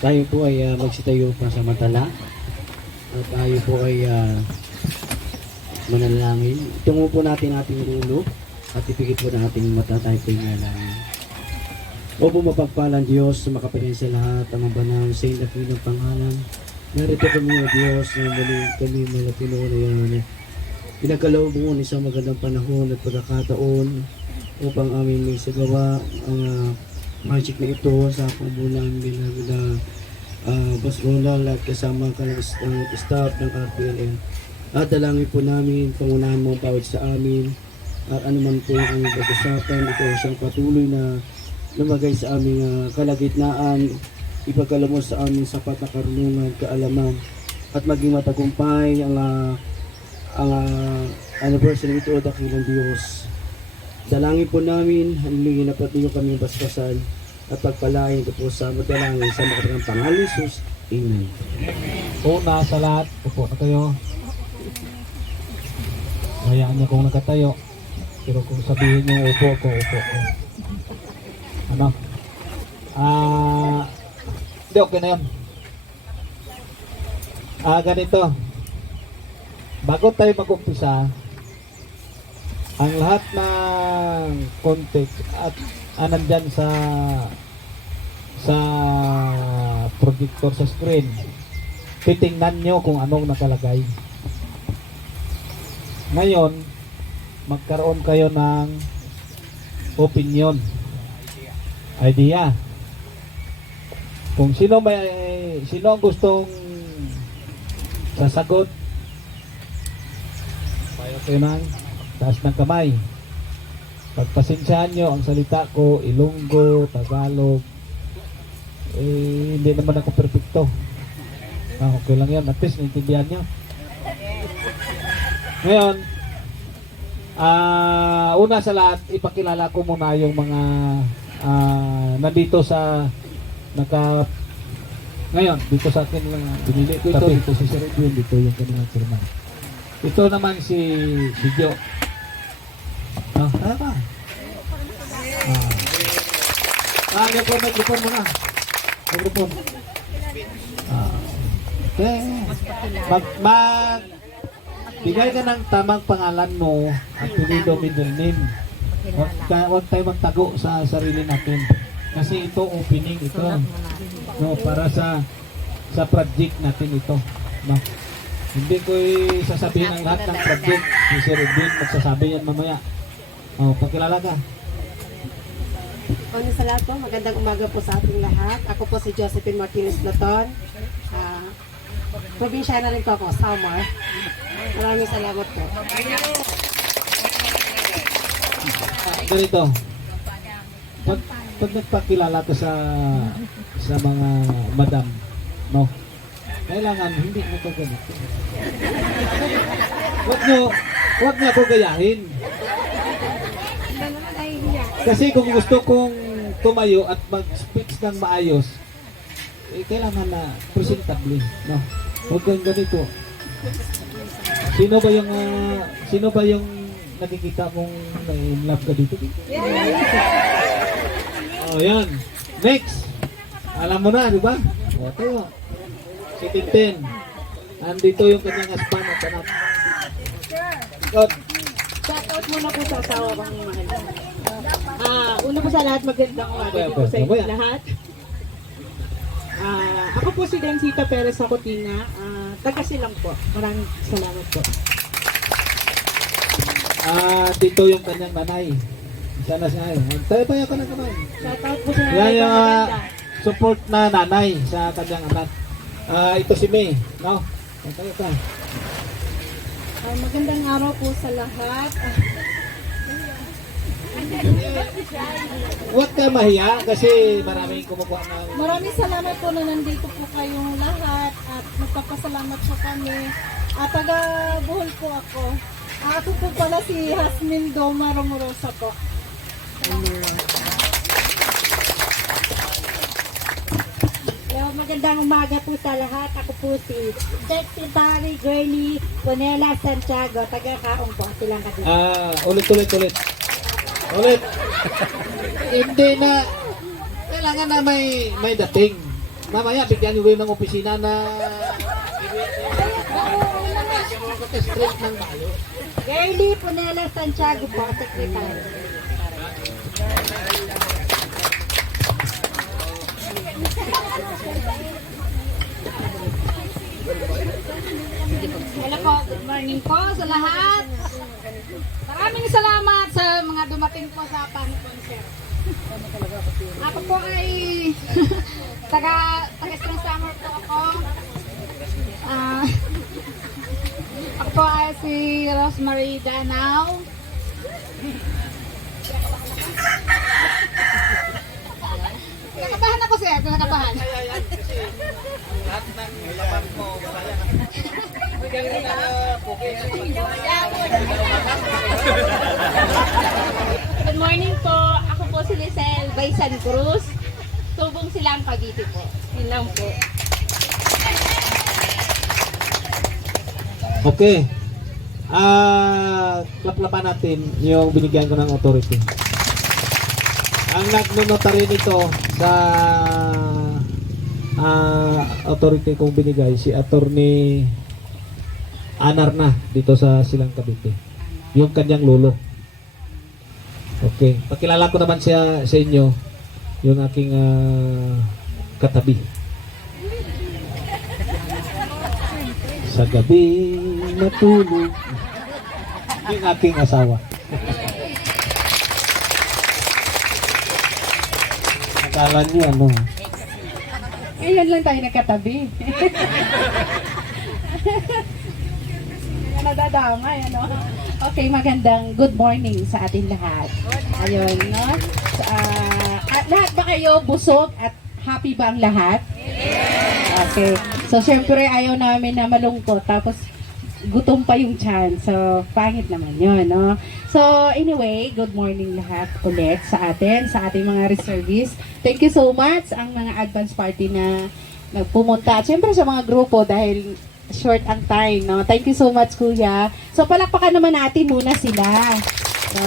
Tayo po ay magsitayo pansamantala at tayo po ay manalangin. Tungo po natin ating ulo at ipikit po natin mata, tayo po ay manalangin. O po mapagpalang Diyos, makapangyarihan sa lahat, ang banal sa dakilang pangalan. Narito kami o Diyos na muli kami malapino na yan. Pinagkaloob mo ng isang magandang panahon at pagkakataon upang amin may sagawa ang magic na ito sa pambulan bilang Basronal at kasama ka ng staff ng RPLN. At dalangin po namin, pangunahan mo ang bawat sa amin at anuman po ang pag-usapan, ito isang patuloy na lumagay sa aming kalagitnaan, ipagkalamos sa aming sapat na karunungan, kaalaman at maging matagumpay ang anniversary ito o dakilang Diyos. Dalangin po namin, halingin na patuloy kami baskasan at pagpalain ko po sa madalangin sa makatagang pangalan Jesus. Amen. Una sa lahat, upo na kayo. Hayaan niyo kung nakatayo. Pero kung sabihin niyo upo ko, upo ko. Ano? Hindi, okay na yun. Ganito. Bago tayo mag-umpisa, ang lahat ng context at nandyan sa projector sa screen, titingnan nyo kung anong nakalagay. Ngayon, magkaroon kayo ng opinion, idea. Kung sino ang gustong sasagot, payo kayo ng taas ng kamay. Pagpasensyahan nyo ang salita ko, Ilonggo, Tagalog, hindi naman ako perfecto. Okay lang yan, at least naintindihan nyo. Ngayon, una sa lahat, ipakilala ko muna yung mga nandito sa ngayon, dito sa akin lang binili ko ito, dito si Sir Edwin, dito yung kanilang chairman. Ito naman si Jo. Tama. Mikrofon muna. Mikrofon. Okay. Bigay ka ng tamang pangalan mo at pinido middle name. Huwag tayo magtago sa sarili natin. Kasi ito opening ito. No, para sa project natin ito. No. Hindi ko sasabihin ang lahat ng project. Si Sir Edwin magsasabi yan mamaya. Pakilala ka. Una sa lahat po, magandang umaga po sa ating lahat. Ako po si Josephine Martinez Platon. Probinsya na rin po ako, Samar. Maraming salamat po. Ganito. Pag nagpakilala ko sa mga madam, no? Kailangan hindi mo ko ganito. Huwag niyo ako gayahin. Kasi kung gusto kong tumayo at mag-speech ng maayos, kailangan na presentably, no? Huwag kang ganito. Sino ba yung nakikita mong in love ka dito? Yan. Next. Alam mo na, di ba? Tayo. Si Tintin. Andito yung kanyang aspan at anak. God. Shoutout muna po sa asawa kong mahal. Una po sa lahat, magandang umaga po sa inyo lahat. Ako po si Densita Perez Sacotina, taga Silang po. Maraming salamat po. Dito yung kanyang nanay. Sana siya. Tayo pa yung kanang kamay. Shoutout po sa Yan yung support na nanay sa kanyang anak. Ito si May. No? Tayo ka. Magandang araw po sa lahat. Huwag ka mahiya kasi maraming kumukuha ng... Maraming salamat po na nandito po kayong lahat at nagpapasalamat po kami. Taga Bohol po ako. Ako po pala si Hasmin Doma Romorosa po. Magandang umaga po sa lahat. Ako po si Secretary Granny Conela Santiago. Taga Kaong po. Silang kasi. Ulit. Hindi na kailangan na may dating. mamaya bigyan nyo rin ng opisina na straight ng bayo. Girlie Punela Santiago po, Secretary. Hello po, good morning po sa lahat. Maraming salamat sa mga dumating po sa pan-concert. Ako po ay taga-Spring Summer po ako. Ako po ay si Rosemary Danao. Nakabahan ako sir, nakabahan. Lahat ng laban mo, Good morning po. Ako po si Lisel Baysan Cruz. Tubong Silang Cavite po. Yun lang po. Okay. Klaplapan natin yung binigyan ko ng authority. Ang nag-notary nito sa authority kong binigay si Attorney Anar na dito sa Silang Cavite. Yung kanyang lolo. Okay. Pakilala ko naman siya sa inyo yung aking katabi. Sa gabi natulog yung aking asawa. Akala niyo ano? Ngayon lang tayo nagkatabi. Nadadamay, ano? Okay, magandang good morning sa ating lahat. Ayun, no? At lahat ba kayo busog at happy ba ang lahat? Okay. So, syempre, ayaw namin na malungkot. Tapos, gutom pa yung tiyan. So, pangit naman yun, no? So, anyway, good morning lahat ulit sa atin, sa ating mga reservists. Thank you so much ang mga advance party na nagpumunta. At syempre sa mga grupo dahil short ang time, no? Thank you so much, Kuya. So, palakpakan naman natin muna sila, no?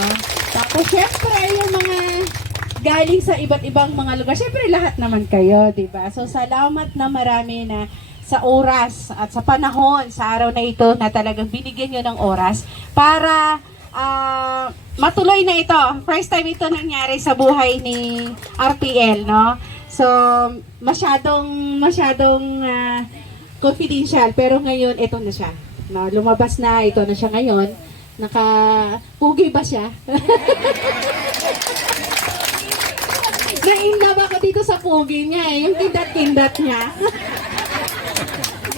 Tapos, syempre, yung mga galing sa iba't ibang mga lugar. Syempre, lahat naman kayo, di ba? So, salamat na marami na sa oras at sa panahon sa araw na ito na talagang binigyan nyo ng oras para matuloy na ito. First time ito nangyari sa buhay ni RPL, no? So, masyadong confidential, pero ngayon ito na siya. No, lumabas na, ito na siya ngayon. Pugi ba siya? Na-inlove ako dito sa pugi niya eh. Yung kindat-kindat niya.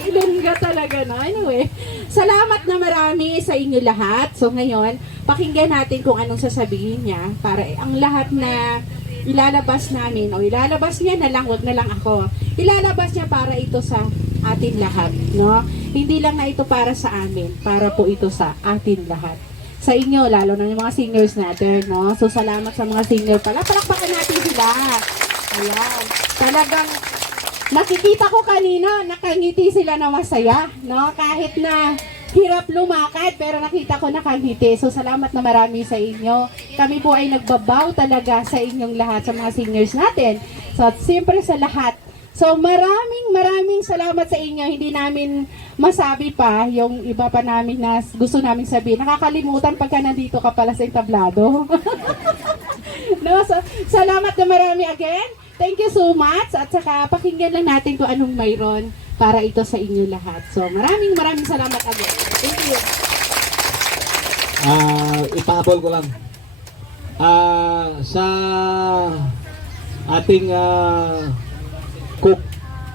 Ilongga talaga, no? Anyway, salamat na marami sa inyo lahat. So ngayon, pakinggan natin kung anong sasabihin niya para ang lahat na ilalabas namin o ilalabas niya na lang, wag na lang ako. Ilalabas niya para ito sa atin lahat, no? Hindi lang na ito para sa amin, para po ito sa atin lahat. Sa inyo, lalo na yung mga singers natin, no? So, salamat sa mga singer pala. Palakpakan natin sila. Ayan. Talagang nakikita ko kanina, nakangiti sila na masaya, no? Kahit na hirap lumakad, pero nakita ko nakangiti. So, salamat na marami sa inyo. Kami po ay nagbabaw talaga sa inyong lahat, sa mga singers natin. So, siyempre sa lahat. So, maraming salamat sa inyo. Hindi namin masabi pa yung iba pa namin na gusto namin sabihin. Nakakalimutan pagka nandito ka pala sa entablado. No? So, salamat na marami again. Thank you so much. At saka pakinggan lang natin kung anong mayroon para ito sa inyo lahat. So, maraming salamat again. Thank you. Ipahabol ko lang. Sa ating cook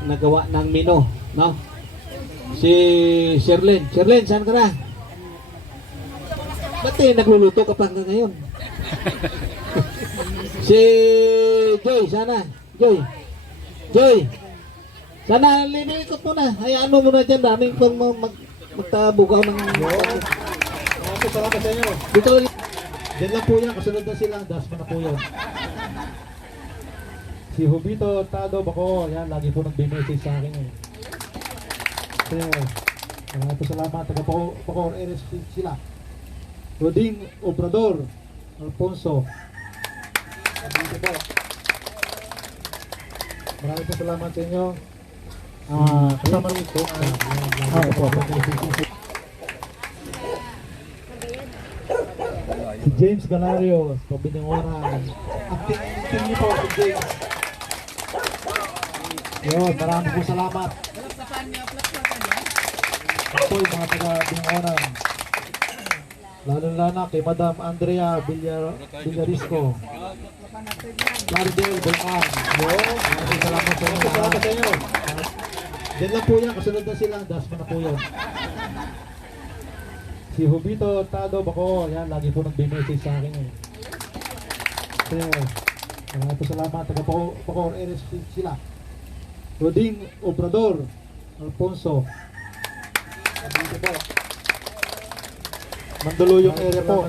na gawa ng menu, no? Si Sherlyn. Sherlyn, saan ka na? Ba't nagluluto ka pa hanggang ngayon? Si Joy, sana. Joy. Sana linikot mo na. Hayaan mo muna dyan. Daming pang magtabugaw ng... Salamat sa inyo. Dito, Diyan lang po yan, kasunod na sila. Das mo na po yun. Si Hubito Tado Bako, yan, lagi po nag-message sa akin. Kasi, salamat. Bako Eres sila. Roding Obrador, Alfonso. Dito po. Maraming po salamat sa inyo. Kasama rin po. Si James Galario, Pabinangoran. Ang team niyo po, si James. Yun, maraming po salamat. Ako po yung mga taga-Binangoran. Lalo-lalo kay Madam Andrea Villarisco. Cardel Bungan. Yun, maraming salamat sa inyo. Salamat sa inyo. Diyan lang po yan, kasunod na sila. Das mo na po yun. Si Hubito Tado Bako, yan, lagi po nag-message sa akin eh. Kasi, maraming po salamat. Taga-Bako Eres sila. Roding Obrador, Alfonso. Dito po. Mandaluyong area po.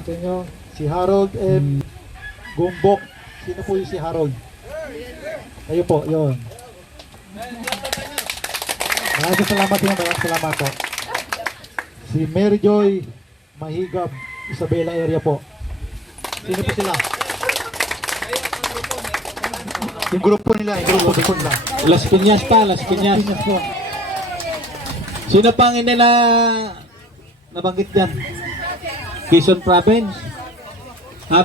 Si Harold M. Gumbok. Sino po yung si Harold? Kayo po, yun. Maraming salamat yun. Maraming salamat po. Si Mary Joy Mahigab, Isabela area po. Sino po sila? Yung grupo nila, Las Piñas pa, Las Piñas. po. Sino pang hindi na nabanggit dyan? Quezon Province.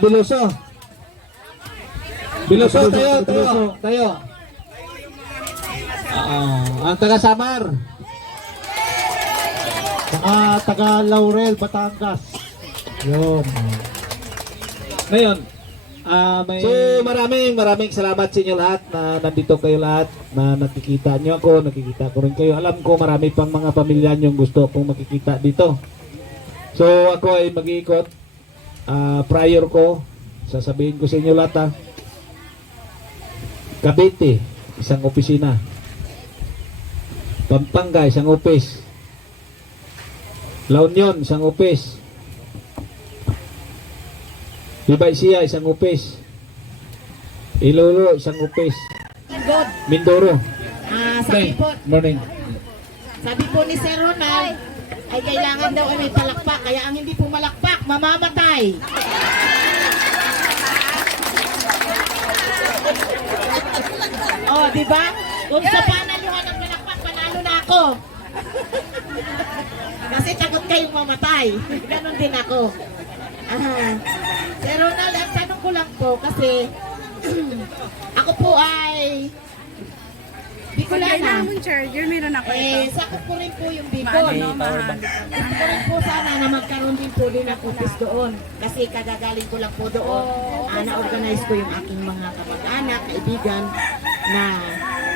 Biloso. Biloso, tayo. Ang taga Samar. Mga taga Laurel, Batangas. Yun. Ngayon, So maraming salamat sa inyo lahat na nandito kayo lahat na nakikita nyo ako, nakikita ko rin kayo. Alam ko marami pang mga pamilya nyo gusto kong makikita dito. So ako ay mag-iikot. Prior ko, sasabihin ko sa inyo lahat ha. Cavite, isang opisina. Pampanga, isang office. La Union, isang office. Libaisia, isang office. Iloilo, isang office. Mindoro. Morning. Sabi po ni Sir Ronald, ay kailangan daw ay may palakpak, kaya ang hindi po malakpak, mamamatay. Oh, di ba? Kung sa panaluhan ng palakpak, panalo na ako. Kasi takot kayong mamatay. Ganon din ako. Sir Ronald, ang tanong ko lang po kasi ako po ay Bicolana. Charger, meron ako ito. Sakop ko rin po yung Bicol. Gusto ko rin po sana na magkaroon din po din ng office doon. Kasi kagagaling ko lang po doon. Na-organize ko yung aking mga kamag-anak, kaibigan na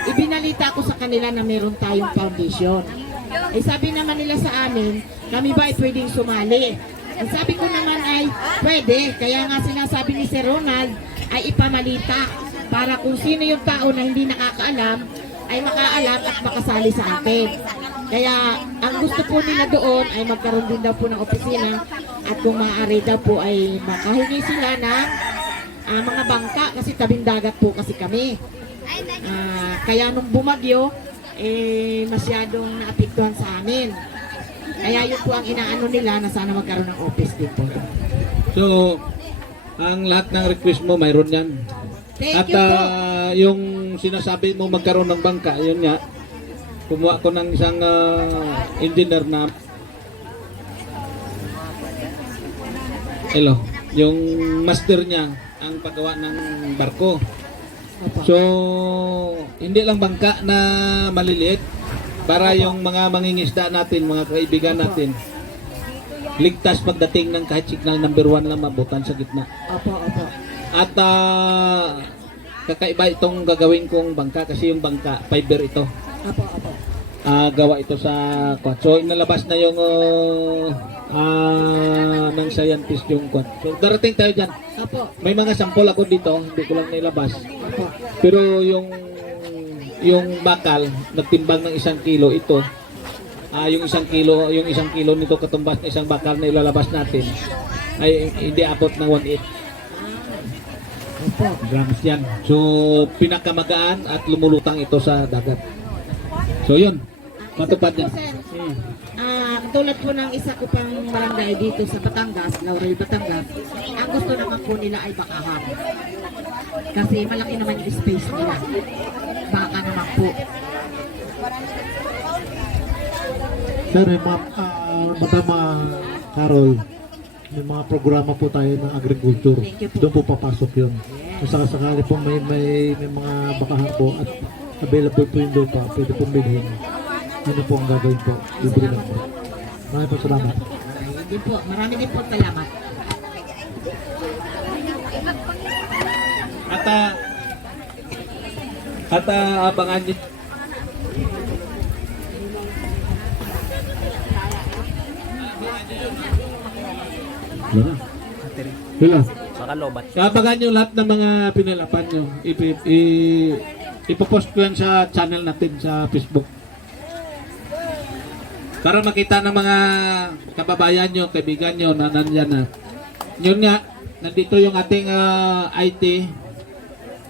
ibinalita ko sa kanila na meron tayong foundation. Sabi naman nila sa amin, kami ba ay pwedeng sumali? Ang sabi ko naman ay pwede. Kaya nga sinasabi ni Sir Ronald ay ipamalita para kung sino yung tao na hindi nakakaalam ay makaalam at makasali sa atin. Kaya ang gusto po nila doon ay magkaroon din daw po ng opisina at kung maaari daw po ay makahingi sila ng mga bangka kasi tabing dagat po kasi kami. Kaya nung bumagyo masyadong naapektuhan sa amin. Kaya yun po ang inaano nila na sana magkaroon ng office din po. So, ang lahat ng request mo mayroon yan. Thank At you po. yung sinasabi mo magkaroon ng bangka, yun nga. Kumuha ko ng isang engineer na yung master niya ang paggawa ng barko. So, hindi lang bangka na maliliit para yung mga mangingisda natin, mga kaibigan natin, ligtas pagdating ng kahit signal number 1 lang mabutan sa gitna. Opo. At kakaiba itong gagawin kong bangka kasi yung bangka, fiber ito. Opo. Gawa ito sa quad. So, inalabas na yung ng scientist yung quad. So, darating tayo dyan. Opo. May mga sample ako dito, hindi ko lang nailabas. Opo. Pero yung bakal, nagtimbang ng 1 kilo ito. Yung 1 kilo nito katumbas ng isang bakal na ilalabas natin ay hindi abot ng 1/8 grams yan. So pinakamagaan at lumulutang ito sa dagat. So yun, matupad yan. Tulad po ng isa ko pang barangay dito sa Batangas, Laurel, Batangas, ang gusto naman po nila ay bakahan. Kasi malaki naman yung space nila. Baka na po. Sir, Madam Carol, may mga programa po tayo ng agriculture. Thank you po. Doon po papasok yun. Kung sakasakali po may mga bakahan po at available po yung lupa, pwede pong bilhin. Yun po ang gagawin po. Libre lang po. Maraming po salamat. Hindi po, marami din po salamat. At abangan niyo. Hila. Abangan niyo lahat ng mga pinalapan niyo. Ipopost ko yan sa channel natin sa Facebook. Para makita ng mga kababayan nyo, kaibigan nyo na nandyan na. Yun nga, nandito yung ating IT,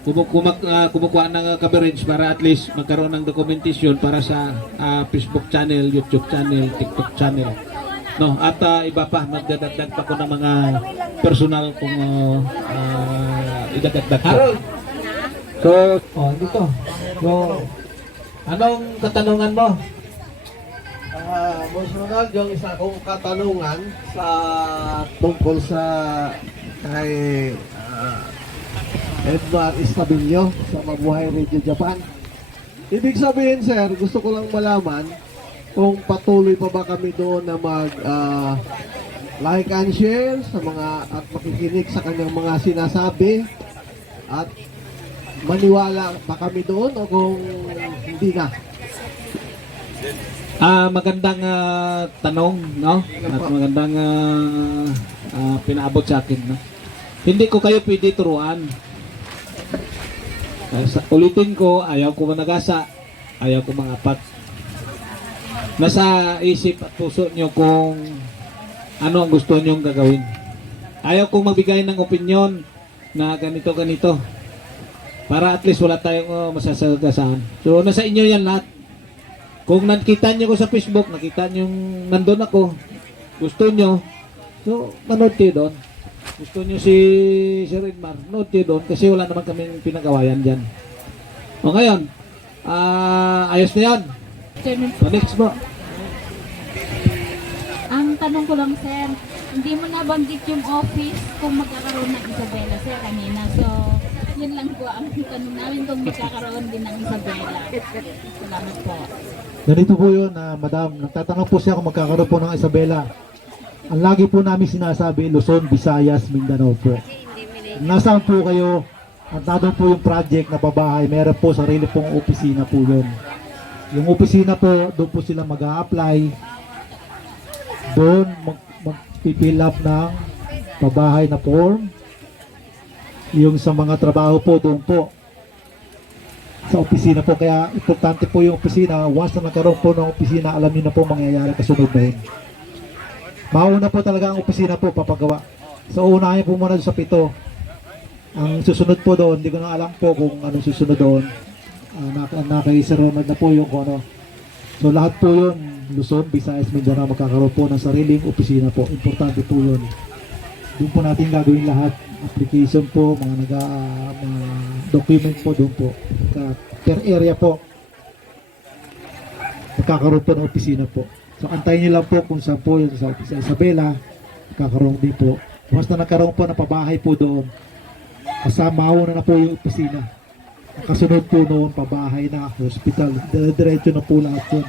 kumukuha ng coverage para at least magkaroon ng documentation para sa Facebook channel, YouTube channel, TikTok channel. No, at iba pa, magdadagdag pa ko ng mga personal kung idadagdag ko. So, dito. So, anong katanungan mo? Personal, yung isa kong katanungan sa tungkol sa kay Edmar Estabillo sa Mabuhay Radio Japan. Ibig sabihin, sir, gusto ko lang malaman kung patuloy pa ba kami doon na mag like and share sa mga at makikinig sa kanyang mga sinasabi at maniwala pa kami doon o kung hindi na. Magandang tanong, no? At magandang pinaabot sa akin, no? Hindi ko kayo pwede turuan. Ulitin ko, ayaw ko managasa, ayaw ko mangapat. Nasa isip at puso nyo kung ano ang gusto nyong gagawin. Ayaw kong magbigay ng opinion na ganito. Para at least wala tayong masasagasaan. So, nasa inyo yan lahat. Kung nakita nyo ko sa Facebook, nakita nyo nandun ako, gusto nyo, so manood kayo doon. Gusto nyo si Sir Edmar, manood kayo doon kasi wala naman kaming pinagawayan dyan. O ngayon, ayos na yan. Next mo. Ang tanong ko lang, sir, hindi mo nabanggit yung office kung magkakaroon ng Isabela, sir, kanina. So, yun lang po ang tanong namin kung magkakaroon din ng Isabela. Salamat po. Ganito po yun, Madam. Nagtatanong po siya kung magkakaroon po ng Isabela. Ang lagi po namin sinasabi, Luzon, Visayas, Mindanao po. Nasaan po kayo? At nandun po yung project na babahay. Meron po sarili pong opisina po yun. Yung opisina po, doon po sila mag-a-apply. Doon mag-fill up ng pabahay na form. Yung sa mga trabaho po, doon po sa opisina po. Kaya importante po yung opisina. Once na nagkaroon po ng opisina, alam niyo na po mangyayari kasunod na yun. Mauna po talaga ang opisina po papagawa. So unahin po muna sa 7. Ang susunod po doon, hindi ko na alam po kung anong susunod doon. Kay Sir Ronald na po yung ano. So lahat po yun, Luzon, Visayas, Mindanao, magkakaroon po ng sariling opisina po. Importante po yun. Doon po natin gagawin lahat. Application po, mga document po doon po. Per area po. Magkakaroon po ng opisina po. So antayin niyo lang po kung saan po yun sa Isabela. Magkakaroon din po. Once na nagkaroon po ng pabahay po doon, kasama na po yung opisina. Kasunod po noon, pabahay na, hospital, diretso na po lahat yun.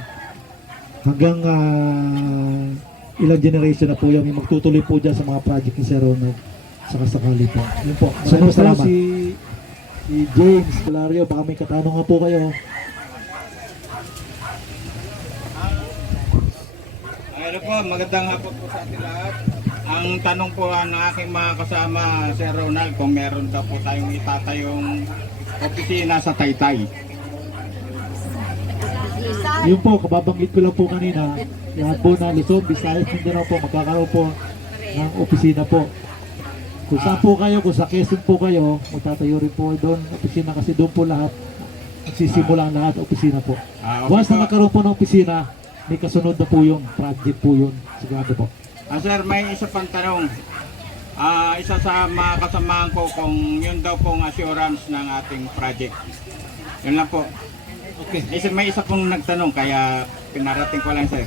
Hanggang ilang generation na po yun, yung magtutuloy po dyan sa mga project ni Sir Ronald. Sakasakali po. Yun po. Salamat. Si James Colario, baka may katanungan po kayo. Ano po, magandang hapon po sa ating lahat. Ang tanong po ng aking mga kasama, Sir Ronald, kung meron daw po tayong itatayong opisina sa Taytay. Yun po, kababanggit ko lang po kanina, lahat po na Luzon, Visayas, Mindanao po, magkakaroon po ng opisina po. Kung saan po kayo, kung sa Quezon po kayo, magtatayo rin po doon opisina kasi doon po lahat, magsisimula ang lahat opisina po. Okay Once po. na nagkaroon po ng opisina, may kasunod na po yung project po yun. Sigurado po. Sir, may isa pang tanong. Isa sa mga kasamahan ko kung yun daw pong assurance ng ating project. Yun lang po. Okay. May isa pong nagtanong kaya pinarating ko lang sir.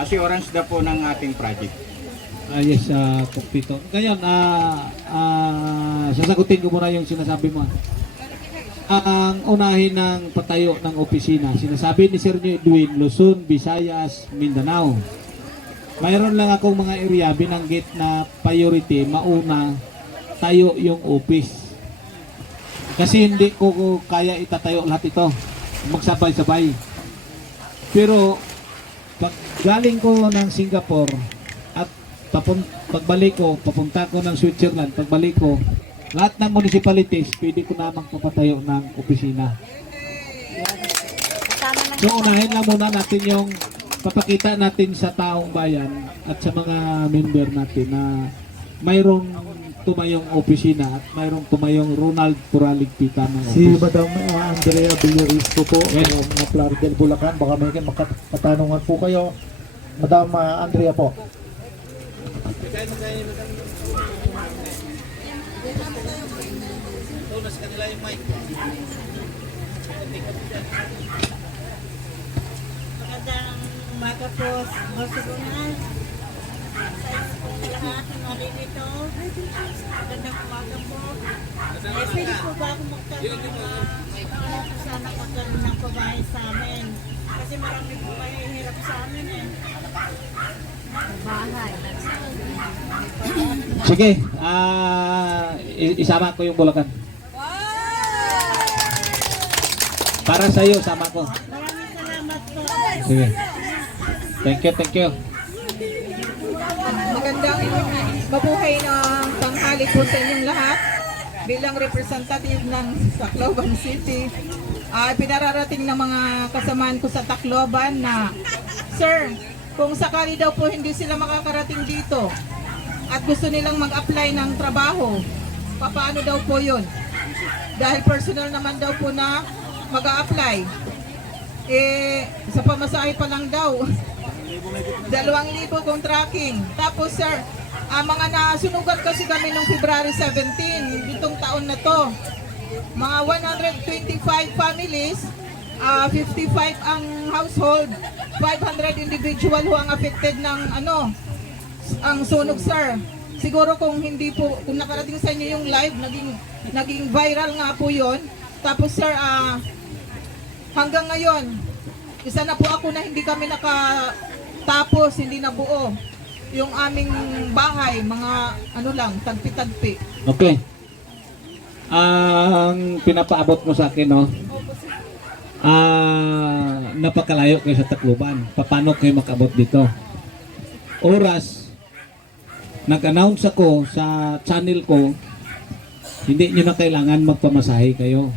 Assurance na po ng ating project. Yes, Pupito. Ngayon, sasagutin ko muna yung sinasabi mo. Ang unahin ng patayo ng opisina, sinasabi ni Sir Edwin, Luzon, Visayas, Mindanao. Mayroon lang akong mga area binanggit na priority, mauna tayo yung office. Kasi hindi ko kaya itatayo lahat ito, magsabay-sabay. Pero pag galing ko ng Singapore at pagbalik ko, papunta ko ng Switzerland, pagbalik ko, lahat ng municipalities, pwede ko namang papatayo ng opisina. So unahin lang muna natin yung papakita natin sa taong bayan at sa mga member natin na mayroong tumayong opisina at mayroong tumayong Ronald Puralig Pita ng Si office. Madam Andrea Villaristo po, mga Plaridel, Bulacan. Baka may makatanungan po kayo. Madam Andrea po. Magandang umaga po, Boss Ronald. Sa inyo po lahat ng marinito. Magandang umaga po. Pwede po ba ako magtanong sana magkaroon ng pabahay sa amin? Kasi marami po mahihirap sa amin eh. Bahay. Sige, isama ko yung Bulacan. Para sa iyo, sama ko. Maraming salamat po. Sige. Thank you. Magandang mabuhay ng tanghali po sa inyong lahat. Bilang representative ng Tacloban City, pinararating ng mga kasamaan ko sa Tacloban na, Sir, kung sakali daw po hindi sila makakarating dito at gusto nilang mag-apply ng trabaho, paano daw po yun? Dahil personal naman daw po na mag-a-apply. Sa pamasahe pa lang daw. 2,000 kung tracking. Tapos sir, mga nasunugan kasi kami noong February 17, itong taon na to. Mga 125 families, 55 ang household, 500 individual ho ang affected ng ang sunog sir. Siguro kung hindi po, kung nakarating sa inyo yung live, naging viral nga po yon. Tapos sir, hanggang ngayon, isa na po ako na hindi kami nakatapos, hindi na buo yung aming bahay, mga tagpi-tagpi. Okay. Ang pinapaabot mo sa akin, no? Napakalayo kayo sa Tacloban. Paano kayo makabot dito? Oras, nag-announce ako sa channel ko, hindi nyo na kailangan magpamasahe kayo.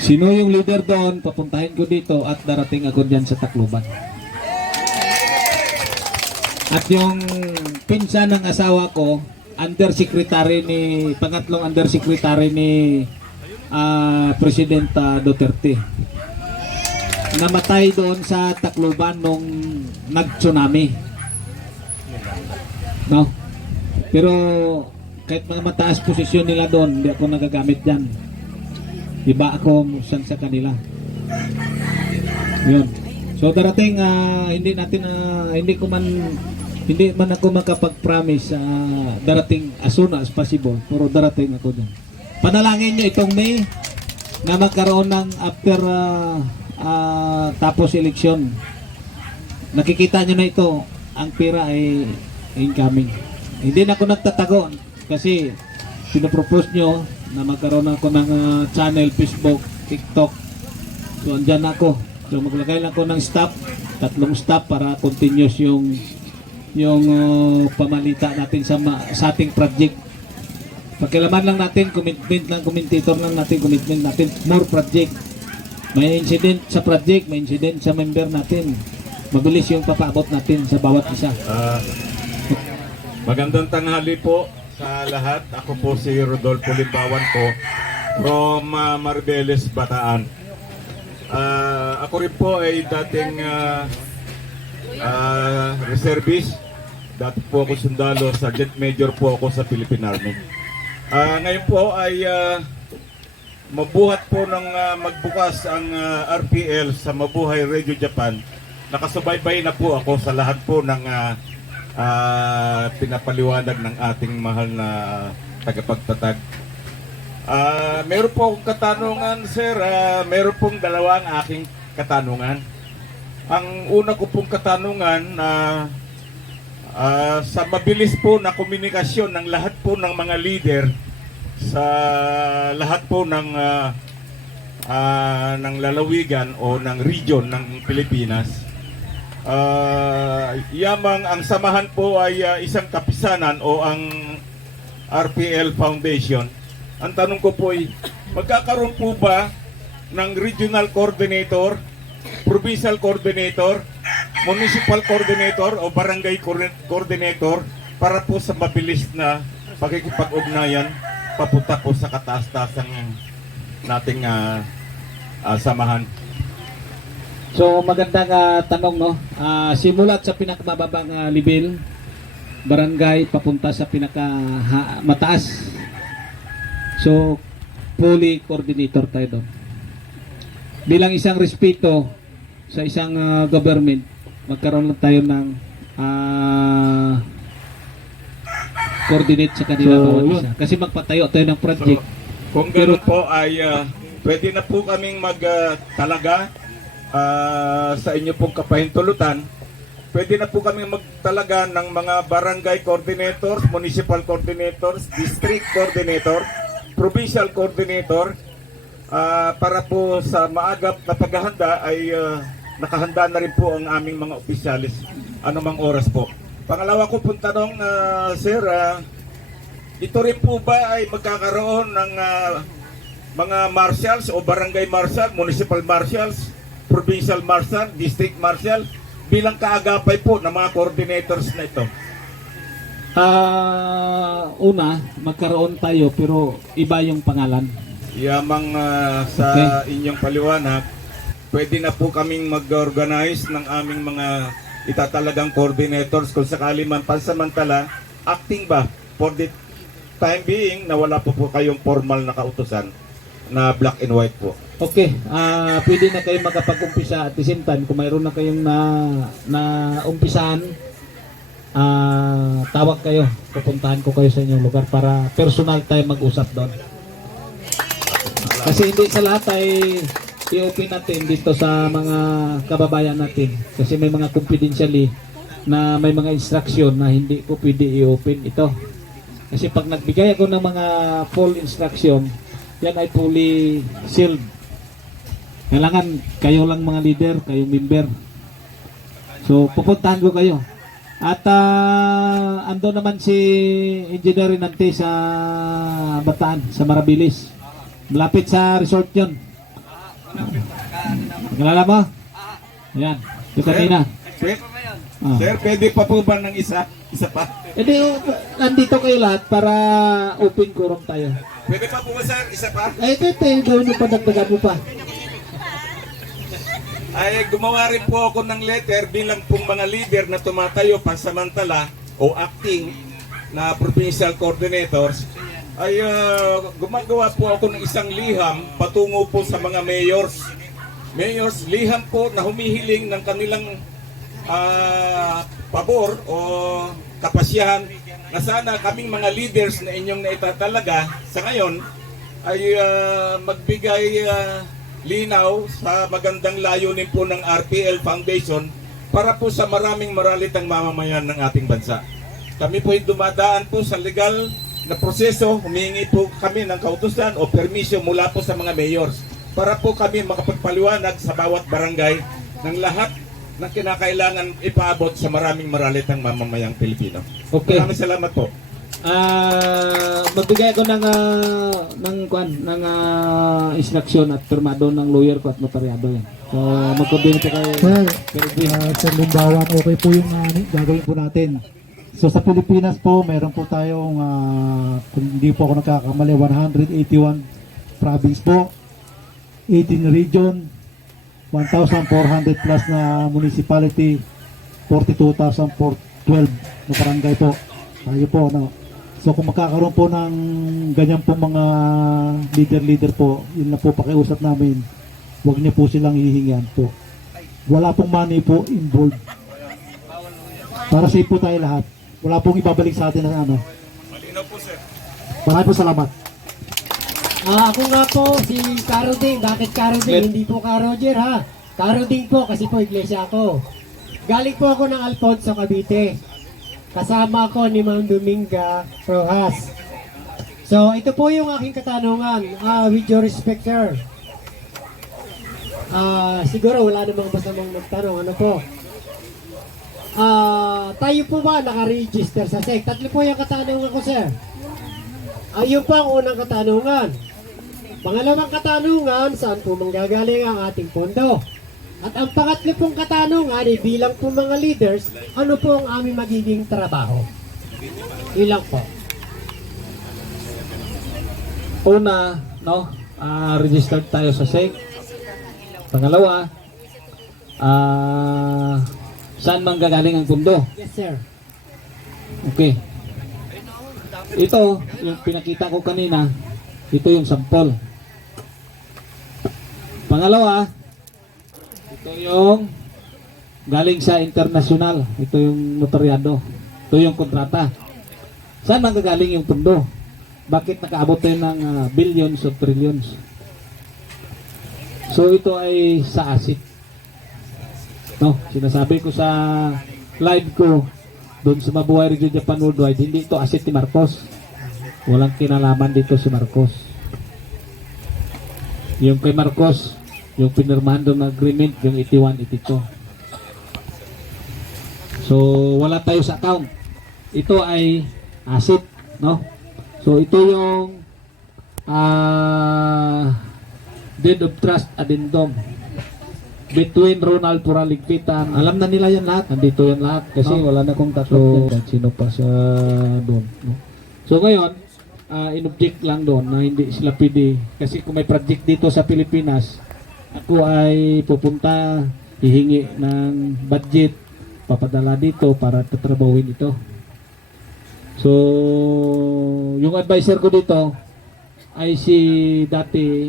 Sino yung leader doon, papuntahin ko dito at darating ako dyan sa Tacloban. At yung pinsan ng asawa ko, pangatlong undersecretary ni President Duterte. Namatay doon sa Tacloban nung nag-tsunami. No? Pero kahit mga mataas posisyon nila doon, hindi ako nagagamit dyan. Iba ako sa kanila. Yun. So darating hindi man ako makapag-promise darating as soon as possible, pero darating ako dyan. Panalangin nyo itong May na magkaroon ng after tapos eleksyon. Nakikita nyo na ito, ang pera ay incoming. Hindi na ako nagtatago kasi pinapropose nyo na magkaroon ako ng channel, Facebook, TikTok. So andyan ako. So maglagay lang ako ng staff, 3 staff para continuous yung pamalita natin sa ating project. Pakilaman lang natin, commentator lang natin, commitment natin, more project. May incident sa project, may incident sa member natin. Mabilis yung papaabot natin sa bawat isa. Magandang tanghali po sa lahat. Ako po si Rodolfo Limbawan po from Maribeles, Bataan. Ako rin po ay dating reservist. Dati po ako sundalo, Sergeant Major po ako sa Philippine Army. Ngayon po ay mabuhat po ng magbukas ang RPL sa Mabuhay Radio Japan, nakasubaybay na po ako sa lahat po ng pinapaliwanag ng ating mahal na tagapagtatag. Meron po akong katanungan, sir. Meron pong dalawang aking katanungan. Ang una ko pong katanungan sa mabilis po na komunikasyon ng lahat po ng mga leader sa lahat po ng lalawigan o ng region ng Pilipinas. Yamang ang samahan po ay isang kapisanan o ang RPL Foundation. Ang tanong ko po ay, magkakaroon po ba ng regional coordinator, provincial coordinator, municipal coordinator o barangay coordinator para po sa mabilis na pagkikipag-ugnayan papunta po sa kataas-taasang nating samahan? So magandang tanong, no? Simulat sa pinakamababang level, barangay, papunta sa pinakamataas. So fully coordinator tayo doon. Bilang isang respeto sa isang government, magkaroon lang tayo ng coordinate sa kanila bawat isa. Kasi magpatayo tayo ng project. Kung gano'n po ay pwede na po kaming magtalaga sa inyo pong kapahintulutan. Pwede na po kaming magtalaga ng mga barangay coordinators, municipal coordinators, district coordinator, provincial coordinator, para po sa maagap na paghahanda ay nakahanda na rin po ang aming mga opisyalis anumang oras po. Pangalawa ko pong tanong, sir, ito rin po ba ay magkakaroon ng mga marshals o barangay marshal, municipal marshals, provincial marshal, district marshal bilang kaagapay po ng mga coordinators na ito? Una, magkaroon tayo pero iba yung pangalan. Yamang sa inyong paliwanag, pwede na po kaming mag-organize ng aming mga itatalagang coordinators kung sakali man pansamantala, acting ba for the time being na wala po kayong formal na kautusan na black and white po. Okay, pwede na kayong makapag-umpisa at the same time kung mayroon na kayong na umpisahan, tawag kayo, pupuntahan ko kayo sa inyong lugar para personal tayo mag-usap doon. Kasi hindi sa lahat ay i-open natin dito sa mga kababayan natin kasi may mga confidentially na may mga instruction na hindi ko pwede i-open ito. Kasi pag nagbigay ako ng mga full instruction, yan ay fully sealed. Kailangan kayo lang mga leader, kayong member. So pupuntahan ko kayo. At ando naman si Engineer Rinante sa Bataan, sa Marabilis. Malapit sa resort yun. Kilala mo? Yan. Yung kanina. Sir, pwede pa po ba ng isa? Isa pa? Hindi, nandito kayo lahat para open quorum tayo. Pwede pa po ba, sir? Isa pa? Ay, tete, gawin mo pa, dagdagan mo pa. Ay, gumawa rin po ako ng letter bilang pong mga leader na tumatayo pansamantala o acting na provincial coordinators. Ay gumagawa po ako ng isang liham patungo po sa mga mayors. Mayors, liham po na humihiling ng kanilang pabor o kapasyahan na sana kaming mga leaders na inyong naitatalaga sa ngayon ay magbigay linaw sa magandang layunin po ng RPL Foundation para po sa maraming maralitang mamamayan ng ating bansa. Kami po ay dumadaan po sa legal na proseso, humingi po kami ng kautusan o permisyo mula po sa mga mayors para po kami makapagpaliwanag sa bawat barangay ng lahat ng kinakailangan ipaabot sa maraming maralitang mamamayang Pilipino. Okay. Maraming salamat po. Magbigay ako ng instruction at pirmado ng lawyer ko at notaryado yan. So mag-coordinate kayo. Sir Lumbawan, okay po yung gagawin po natin. So sa Pilipinas po, meron po tayong, kung hindi po ako nagkakamali, 181 province po, 18 region, 1,400 plus na municipality, 42,412 na barangay po. Tayo po, no? So kung makakaroon po ng ganyan po mga leader po, yun na po pakiusap namin. Huwag niyo po silang hihingian po. Wala pong money po involved. Para safe po tayo lahat. Wala pong ibabalik sa atin na ano. Malinaw po, sir. Maraming po salamat. Ako nga po, si Caro Ding. Bakit Caro Ding? Hindi po ka Roger ha. Caro Ding po kasi po iglesia ako. Galing po ako ng Alfonso, Cavite. Kasama ko ni Ma'am Dominga Rojas. So, ito po yung aking katanungan. With your respect, sir. Siguro wala namang masamang magtanong. Ano po? Tayo po ba naka-register sa SEC? Tatlo po yung katanungan ko, sir. Ayun po ang unang katanungan. Pangalawang katanungan, saan po manggagaling ang ating pondo? At ang pangatlo pong katanungan ay bilang po mga leaders, ano po ang aming magiging trabaho? Ilang po. Una, no, registered tayo sa SEC. Pangalawa, saan manggagaling ang pundo? Yes, sir. Okay. Ito, yung pinakita ko kanina, ito yung sample. Pangalawa, ito yung galing sa international. Ito yung notaryado. Ito yung kontrata. Saan manggagaling yung pundo? Bakit nakaabot tayo ng billions o trillions? So ito ay sa asset. No, sinasabi ko sa live ko doon sa Mabuhay Radio Japan Worldwide, hindi ito asset ni Marcos. Walang kinalaman dito si Marcos. Yung kay Marcos, yung pinirmahan doon na agreement, yung 81, 82. So wala tayo sa account. Ito ay asset, no? So ito yung deed of trust addendum between Ronald Puraligpitan. Alam na nila yan lahat. Nandito yan lahat kasi wala na kong tatlo. Sino pa sa doon. No? So ngayon, in-object lang doon na hindi sila pwede. Kasi kung may project dito sa Pilipinas, ako ay pupunta, hihingi ng budget, papadala dito para tatrabawin ito. So, yung advisor ko dito ay si dati,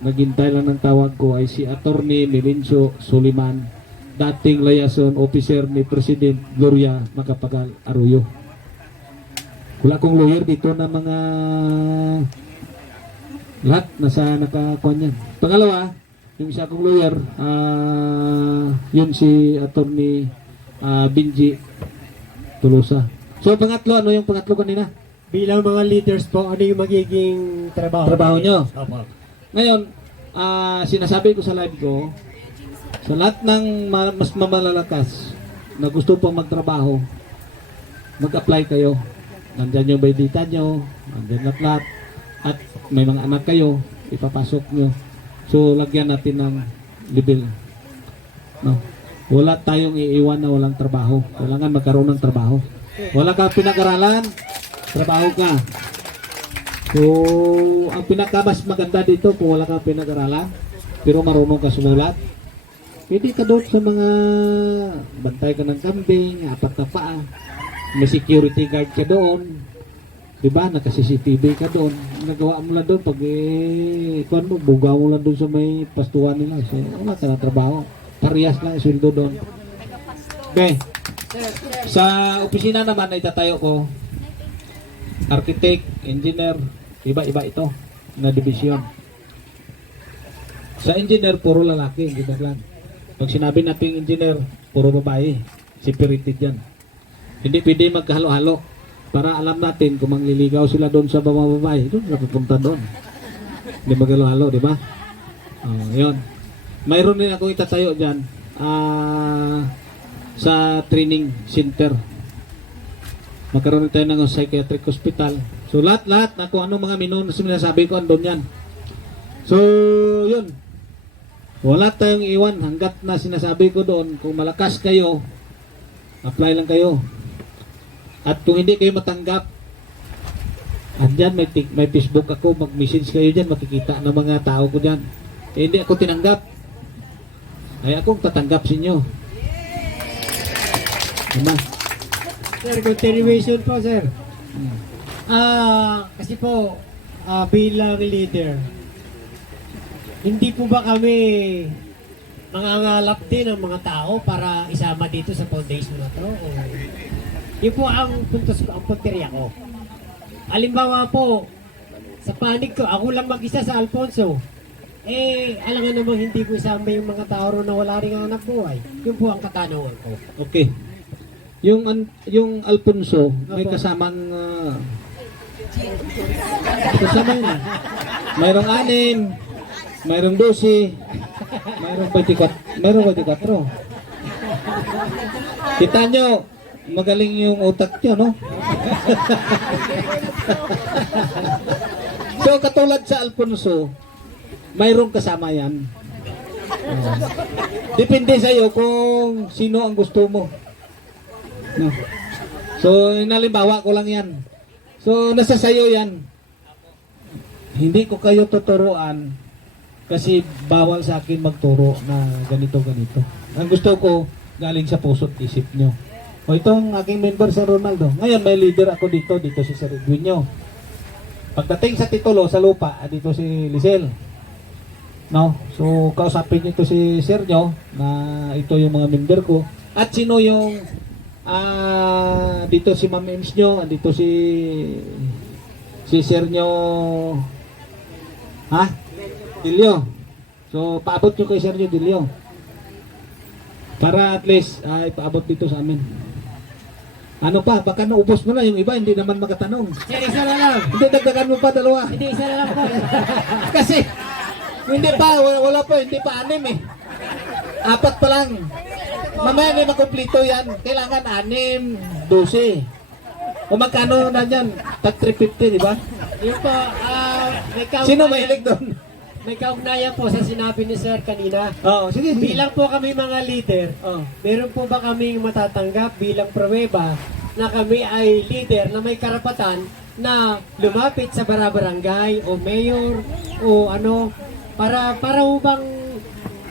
naghintay lang ng tawag ko, ay si Attorney Melincio Soliman, dating liaison officer ni President Gloria Macapagal Arroyo. Wala akong lawyer dito na mga lahat nasa nakakuha yan. Pangalawa, yung isa kong lawyer, yun si Attorney Benji Tolosa. So pangatlo, ano yung pangatlo kanina? Bilang mga leaders po, ano yung magiging trabaho nyo? Opo. Ngayon, sinasabi ko sa live ko, sa lahat ng mas mamalalakas na gusto pang magtrabaho, mag-apply kayo. Nandyan yung baydita nyo, nandyan lahat, at may mga anak kayo, ipapasok nyo. So, lagyan natin ng level. No? Wala tayong iiwan na walang trabaho. Kailangan magkaroon ng trabaho. Wala ka pinag-aralan, trabaho ka. So, ang pinakamas maganda dito kung wala ka pinag-aralan, pero marunong ka sumulat, pwede ka doon sa mga bantay ka ng kambing, apat na paa, may security guard ka doon, diba, naka-CCTV ka doon, nagawa mo lang doon, pag kuhan mo, bugaw mo lang doon sa may pastuhan nila, so wala ka na trabaho, parehas lang sweldo doon. Okay, sa opisina naman ay tatayo ko, architect, engineer, iba-iba ito na division. Sa engineer, puro lalaki, hindi lang. Pag sinabi nating engineer, puro babae, separated yan. Hindi pwede magkahalo-halo para alam natin kung mangliligaw sila doon sa mga babae, doon na pupunta doon. Hindi magkahalo-halo, di ba? Yun. Mayroon din ako itatayo dyan sa training center. Magkaroon tayo ng psychiatric hospital. So lahat na kung anong mga menu na sinasabi ko andun yan. So yun. Wala tayong iwan hanggat na sinasabi ko doon. Kung malakas kayo, apply lang kayo. At kung hindi kayo matanggap, andyan may Facebook ako, mag-message kayo dyan, makikita ng mga tao ko dyan. Hindi ako tinanggap. Ay akong tatanggap sa inyo. Diba? Sir, continuation po, sir. Kasi po, bilang leader, hindi po ba kami nangangalap din ng mga tao para isama dito sa foundation na to? O, yun po ang puntos ko, ang punteriya ko. Halimbawa po, sa panig ko, ako lang mag-isa sa Alfonso. Alam nga namang hindi ko isama yung mga tao ro na wala rin hanap buhay. Yun po ang katanungan ko. Okay. Yung Alfonso, may kasamang kasama yun. Mayroong 6, mayroong 12, mayroong 24. Kita nyo, magaling yung utak nyo, no? So, katulad sa Alfonso, mayroong kasama yan. Depende sa'yo kung sino ang gusto mo. No. So, nalimbawa ko lang yan. So, nasa sayo yan. Hindi ko kayo tuturuan kasi bawal sa akin magturo na ganito. Ang gusto ko, galing sa puso't isip nyo. O itong aking member sa Ronaldo. Ngayon, may leader ako dito si Sir Edwin nyo. Pagdating sa titulo, sa lupa, dito si Lisel. No? So, kausapin nyo ito si Sir nyo na ito yung mga member ko. At sino yung dito si Ma'am Ems nyo, dito si Sir nyo, Dilio. So, paabot nyo kay Sir nyo, Dilio. Para at least, ipaabot dito sa amin. Ano pa, baka naubos mo na yung iba, hindi naman makatanong. Sir, isa na lang. Hindi, dagdagan mo pa 2. Hindi, isa na lang po. Kasi, hindi pa, wala pa, hindi pa 6 eh. 4 pa lang. Mamaya may makumplito yan. Kailangan 6, 12. O magkano na yan? Tag 350, di ba? Yun po, may kaugnayan. Sino mahilig doon? May kaugnayan po sa sinabi ni Sir kanina. Oo, sige. Bilang po kami mga leader, meron po ba kaming matatanggap bilang pruweba na kami ay leader na may karapatan na lumapit sa barangay o mayor o ano para ubang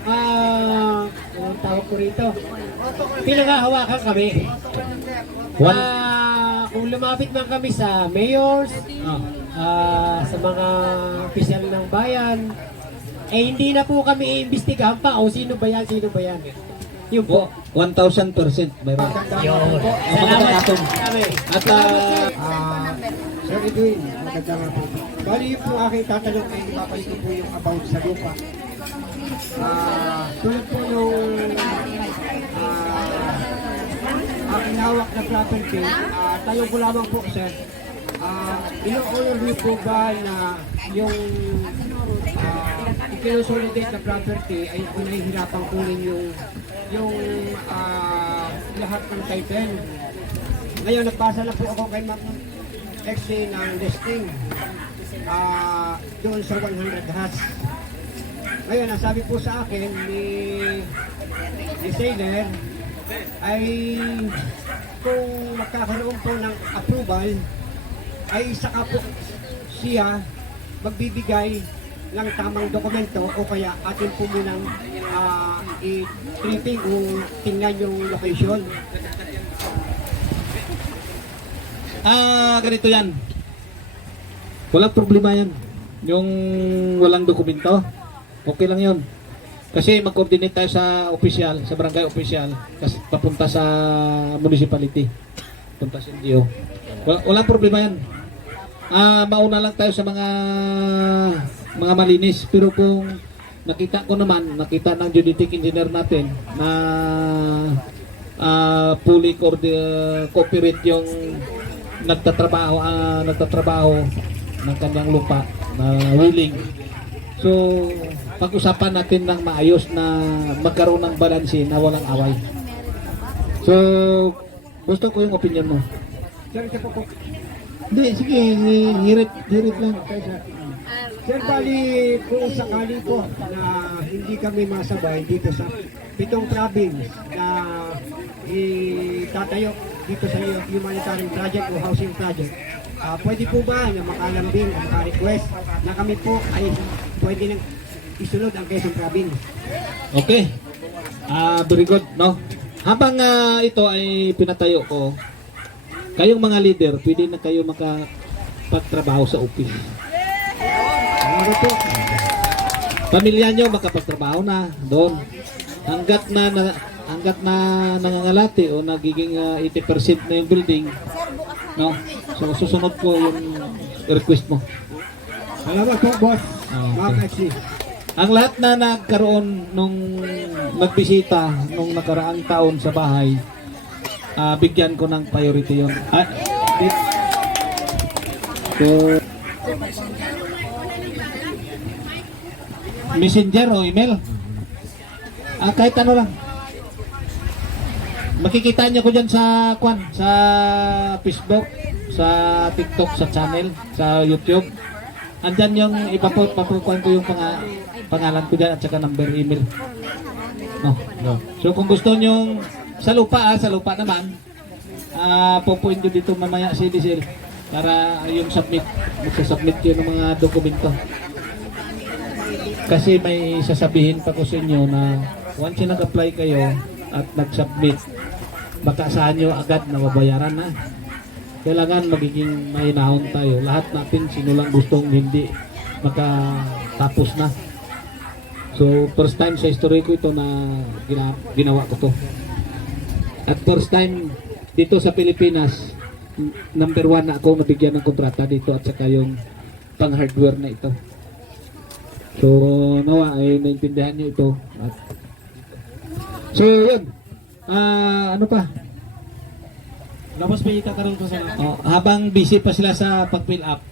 anong tawag ko rito? Pinangahawakan kami. Kung lumapit man kami sa mayors, sa mga opisyal ng bayan, hindi na po kami iimbestigahan pa o sino ba yan. Yun po. 1,000% mayroon. Yun. Salamat po. At Sir Edwin, magandang po. Bali yung po aking tatanong ay mapalito po yung about sa lupa. Tulad po yung aking hawak na property, tanong ko lamang po, sir, ino-honor niyo po ba na yung ikinusolidate na property ay pinahihirapan kunin yung lahat ng title? Ngayon, nagbasa na po ako kay Ma'am Exley ng listing doon sa 100 hash. Ngayon, ang sabi po sa akin ni Sailor ay kung magkakaroon po ng approval ay saka po siya magbibigay ng tamang dokumento o kaya atin po munang i-tripping o tingnan yung location. Ganito yan. Walang problema yan. Yung walang dokumento, okay lang yun. Kasi mag-coordinate tayo sa official, sa barangay official, kasi papunta sa municipality, punta sa NGO. Walang problema yan. Mauna lang tayo sa mga malinis. Pero kung nakita ko naman, nakita ng geodetic engineer natin na fully cooperate yung nagtatrabaho ng kanyang lupa na willing. So, pag-usapan natin ng maayos na magkaroon ng balanse na walang away. So, gusto ko yung opinion mo. Hindi, sige, hirit lang. Sir, bali kung sakali po na hindi kami masabay dito sa 7 province na itatayo dito sa humanitarian project o housing project, pwede po ba na makalambing o maka-request na kami po ay pwede nang isunod ang Quezon Province? Okay. Very good, no? Habang ito ay pinatayo ko, kayong mga leader, pwede na kayo pagtrabaho sa office. Ano po? Pamilya nyo makapagtrabaho na doon. Hanggat na nangangalati o nagiging 80% na yung building, no? So susunod ko yung request mo. Salamat po, boss. Okay. Ang lahat na nagkaroon nung nagbisita nung nakaraang taon sa bahay, bigyan ko ng priority yun. So, messenger o email? Kahit ano lang. Makikita niyo ko dyan sa sa Facebook, sa TikTok, sa channel, sa YouTube. Andyan yung ipapukuan ko yung pangalan ko dyan at saka number email. No. So kung gusto nyo sa lupa naman, pupuin nyo dito mamaya si Diesel para yung magsasubmit yun ng mga dokumento. Kasi may sasabihin pa ko sa inyo na once nag-apply kayo at nag-submit, baka saan nyo agad na mabayaran na. Kailangan magiging mahinahon tayo. Lahat natin sino lang gustong hindi makatapos na. So first time sa history ko ito na ginawa ko to. At first time dito sa Pilipinas, number 1 na ako nabigyan ng kontrata dito at saka yung pang hardware na ito. So nawa ay naintindihan niyo ito. So yun. Ano pa? Labas pa ikakaroon ko sa Habang busy pa sila sa pag-fill up,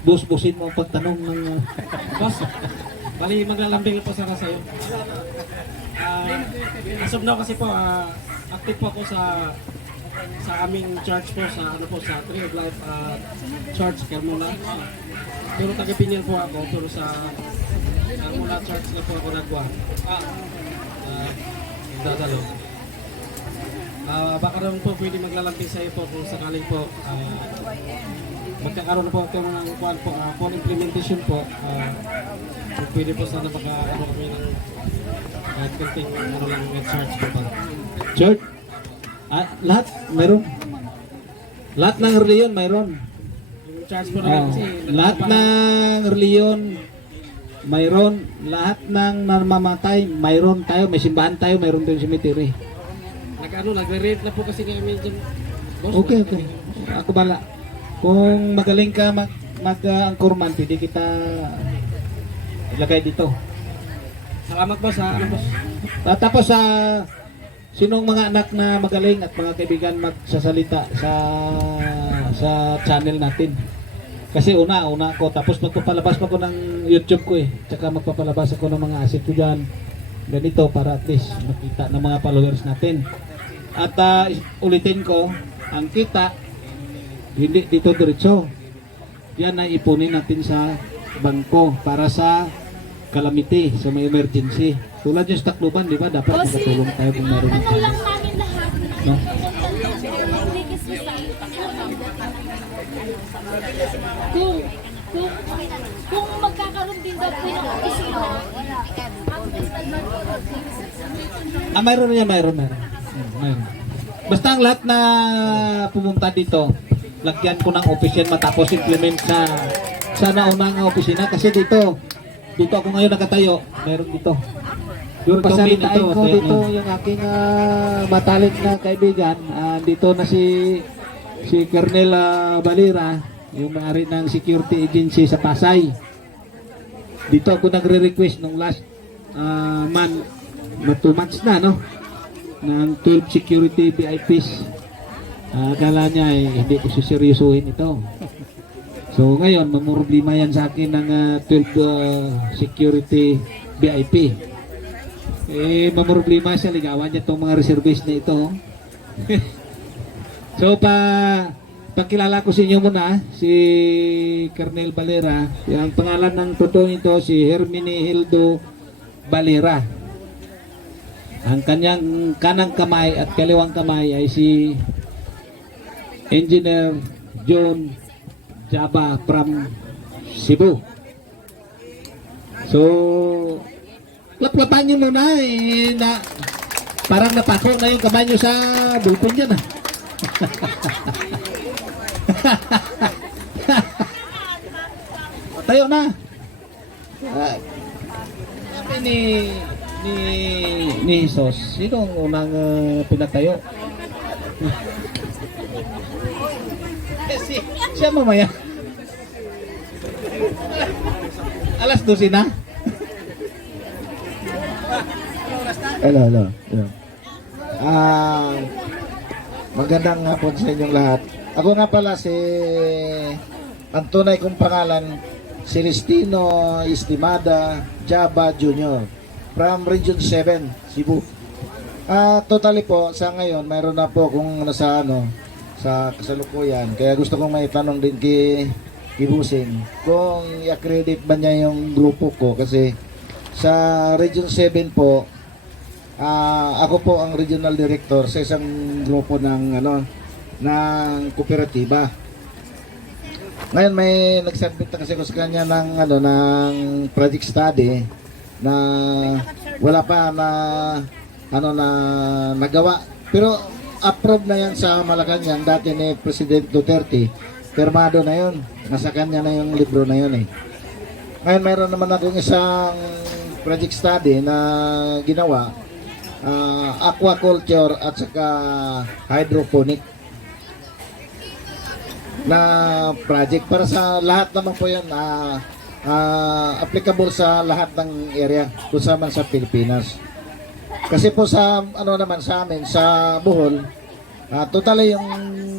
busin mo ang pagtanong ng boss. Bali, maglalambing po sana sa'yo. As of now kasi po, active po ako sa aming church po, sa Tree of Life Church, Carmona. Pero taga-Pinyal po ako, pero sa Carmona Church na po ako nagwa. Dadalo. Baka naman po pwede maglalambing sa'yo po kung sakaling po magkakaroon po ito ng kuwan po, for implementation po. Kung pwede po sana magkakaroon kami ng konting lang charge po pa. church. Lahat mayroon. Lahat ng reliyon mayroon. Yung charge po namin kasi lahat ng reliyon mayroon. Lahat ng namamatay mayroon tayo. May simbahan tayo, mayroon tayong cemetery. Nagre-rate na po kasi kami dyan. Okay. Ako bala. Kung magaling ka mag-angkorman, pwede kita ilagay dito. Salamat po sa boss. Tapos sinong mga anak na magaling at mga kaibigan magsasalita sa channel natin. Kasi una ko, tapos magpapalabas pa ko ng YouTube ko Tsaka magpapalabas ako ng mga asset ko dyan. Ganito para at least makita ng mga followers natin. At ulitin ko, ang kita, hindi dito diretso. Yan ay ipunin natin sa bangko para sa calamity, sa may emergency. Tulad yung Tacloban, di ba? Dapat makatulong tayo kung meron ng Tanong lang namin lahat. No? Kung magkakaroon din daw po ng opisina, Mayroon. Basta ang lahat na pumunta dito, lagyan ko ng official matapos implement sa naunang opisina kasi dito ako ngayon nakatayo, meron dito. Pasalitain ko dito yung aking matalik na kaibigan. Dito na si Colonel Balira, yung may-ari ng security agency sa Pasay. Dito ako nagre-request nung last month, 2 months na, no? Ng 12 security VIPs. Akala niya hindi ko siseryosuhin ito. So ngayon, mamroblema yan sa akin ng 12 security VIP. Mamroblema siya, ligawan niya itong mga reservist na ito. So pakilala ko sa inyo muna, si Colonel Balera. Ang pangalan ng totoo nito, si Hermine Hildo Balera. Ang kanyang kanang kamay at kaliwang kamay ay si Engineer John Jaba from Cebu. So, laplapan nyo muna na parang napako na yung kamay nyo sa bulpon dyan. tayo na. Sabi ni Jesus, sino ang unang pinatayo? Siya mamaya. Alas 12 na. Hello. Magandang hapon sa inyong lahat. Ako nga pala ang tunay kong pangalan, Celestino Estimada Jaba Jr. from Region 7, Cebu. Totally po, sa ngayon, mayroon na po kung sa kasalukuyan. Kaya gusto kong may tanong din kay Busing kung i-accredit ba niya yung grupo ko, kasi sa Region 7 po, ako po ang regional director sa isang grupo ng kooperatiba. Ngayon may nagsubmit na kasi ko sa kanya ng project study na wala pa na nagawa. Pero approve na yan sa Malacanang dati ni President Duterte. Firmado na yun. Nasa kanya na yung libro na yun eh. Ngayon mayroon naman akong isang project study na ginawa, aquaculture at saka hydroponic na project para sa lahat naman po yan, applicable sa lahat ng area kung saan sa Pilipinas. Kasi po sa naman sa amin sa Bohol, totally yung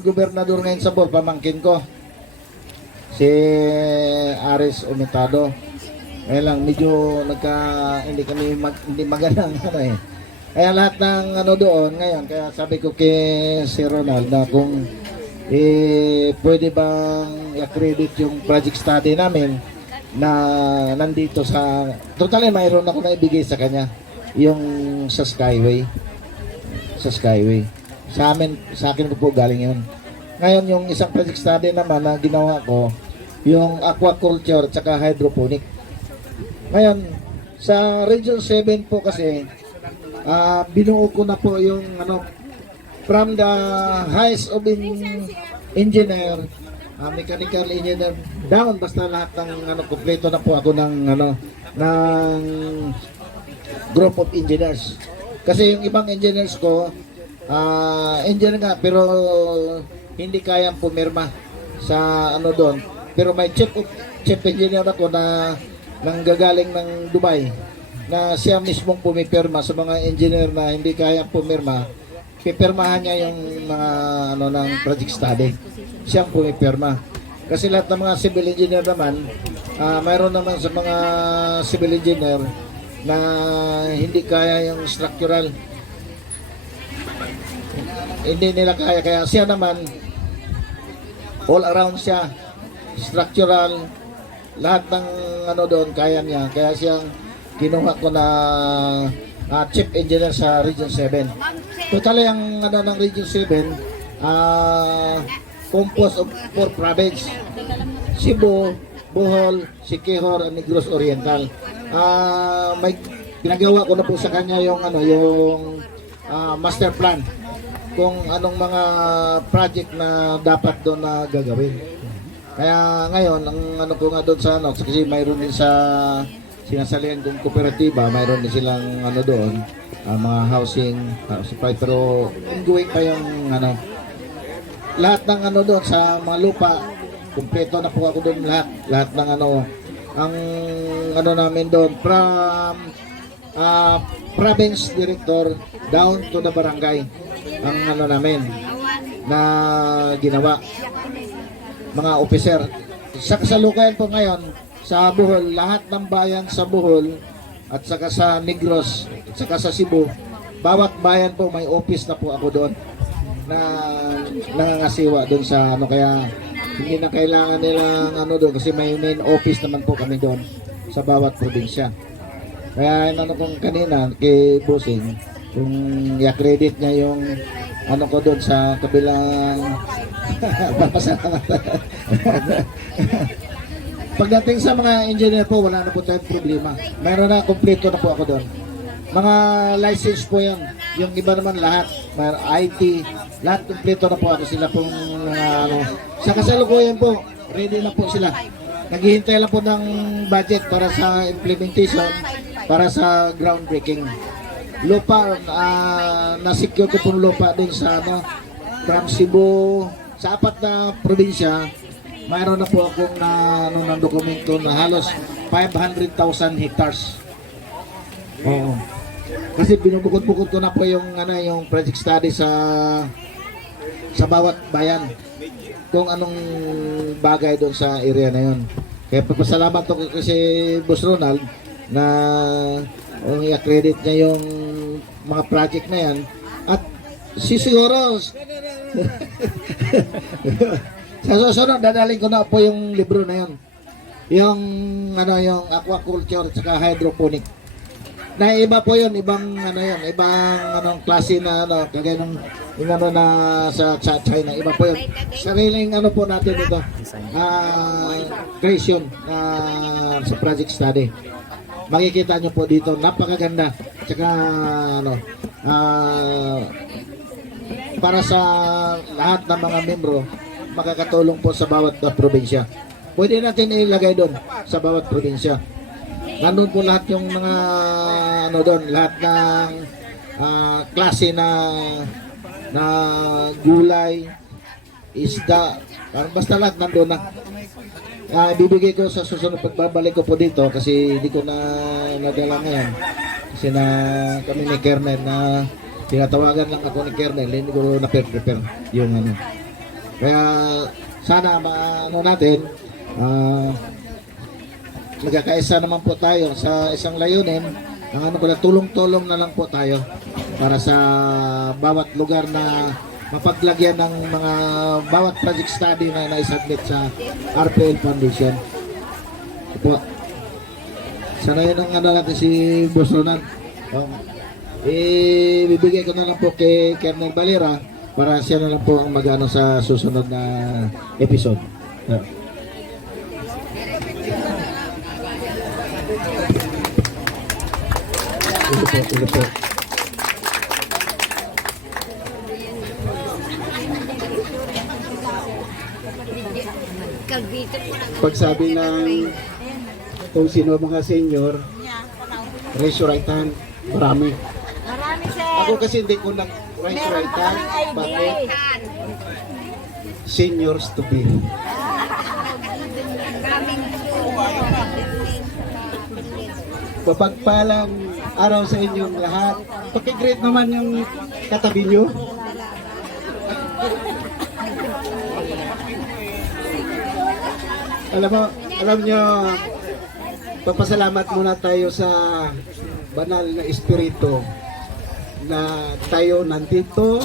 gobernador ngayon sa Bohol, pamangkin ko si Aris Umitado. Kaya lang medyo hindi magandang Kaya lahat ng doon ngayon, kaya sabi ko kay si Ronald na kung pwede bang i-accredit yung project study namin na nandito sa, totally mayroon ako na ibigay sa kanya, yung sa Skyway. Sa akin po galing yun. Ngayon yung isang project study naman na ginawa ko, yung aquaculture at hydroponic. Ngayon, sa Region 7 po kasi, binuo ko na po yung from the highest of engineer, mechanical engineer down, basta lahat ng kompleto na po ako ng group of engineers. Kasi yung ibang engineers ko, engineer nga pero hindi kayang pumirma sa doon. Pero may chief engineer ako na nanggagaling ng Dubai, na siya mismong pumipirma sa mga engineer na hindi kayang pumirma. Pipirmahan niya yung mga ng project study. Siyang pumipirma. Kasi lahat ng mga civil engineer naman, mayroon naman sa mga civil engineer na hindi kaya yung structural. Hindi nila kaya. Kaya siya naman, all around siya, structural, lahat ng doon kaya niya. Kaya siyang kinuha ko na chief engineer sa Region 7. Totally ang ng Region 7, composed of 4 province: Cebu, Bohol, Siquijor, and Negros Oriental. May pinagawa ko na po sa kanya yung master plan kung anong mga project na dapat doon na gagawin. Kaya ngayon ang ko nga doon sa kasi mayroon din sa sinasalihan kong kooperatiba, mayroon din silang doon, mga housing supply, pero ongoing pa yung lahat ng doon sa mga lupa, kumpleto na po ako doon lahat ng ang namin doon from province director down to the barangay, ang namin na ginawa, mga officer. Sa kasalukuyan po ngayon sa Bohol, lahat ng bayan sa Bohol at saka sa Negros at saka sa Cebu, bawat bayan po may office na po ako doon na nangangasiwa doon sa kaya hindi na kailangan nilang doon kasi may main office naman po kami doon sa bawat probinsya. Kaya kong kanina kay Busing, kung i-accredit niya yung ko doon sa kabilang papasalamat. Pagdating sa mga engineer po, wala na po tayong problema. Mayroon na, kompleto na po ako doon. Mga license po yan. Yung iba naman lahat, mayroon IT, lahat kompleto na po ako. Sila pong sa kasalukuyan po, ready na po sila. naghihintay lang po ng budget para sa implementation, para sa groundbreaking. Lupa, na-secure ko po ng lupa din sa from Cebu, sa 4 na probinsya. Mayroon na po akong ng dokumento na halos 500,000 hectares. Oo. Kasi binubukod-bukod ko na po yung yung project study sa bawat bayan kung anong bagay doon sa area na yon. Kaya papasalamat ko kasi Boss Ronald na i-accredit niya yung mga project na yan at siguro sa susunod dadalhin ko na po yung libro na yon, yung yung aquaculture at saka hydroponic na iba po yun, ibang ibang klase na kagaya ng yung na sa China, iba po yun, sariling po natin ito, creation sa project study. Makikita nyo po dito, napakaganda, tsaka para sa lahat ng mga membro, makakatulong po sa bawat probinsya. Pwede natin ilagay doon sa bawat probinsya. Nandun po lahat yung mga doon, lahat ng klase na gulay, isda, basta lahat nandun na. Bibigay ko sa susunod pagbabalik ko po dito kasi hindi ko na nadala ngayon. Kasi kami ni Kernel na tinatawagan lang ako ni Kernel, hindi ko na-prepare yung Kaya sana natin, magkakaisa naman po tayo sa isang layunin. Ang tulong-tulong na lang po tayo para sa bawat lugar na mapaglagyan ng mga bawat project study na naisubmit sa RPL Foundation. Po. Sana yun ang natin si Boss Ronald. Bibigay ko na lang po kay Kernel Valera para siya na lang po ang mag-ano sa susunod na episode. Ilo po. Pagsabi ng kung sino mga senior, raise your right hand. Marami. Marami, sir. Ako kasi hindi ko nag-raise your right hand. Bakit? Seniors to be. Mapagpalang araw sa inyong lahat. Paki-greet naman yung katabi nyo. Alam nyo, papasalamat muna tayo sa banal na espiritu na tayo nandito,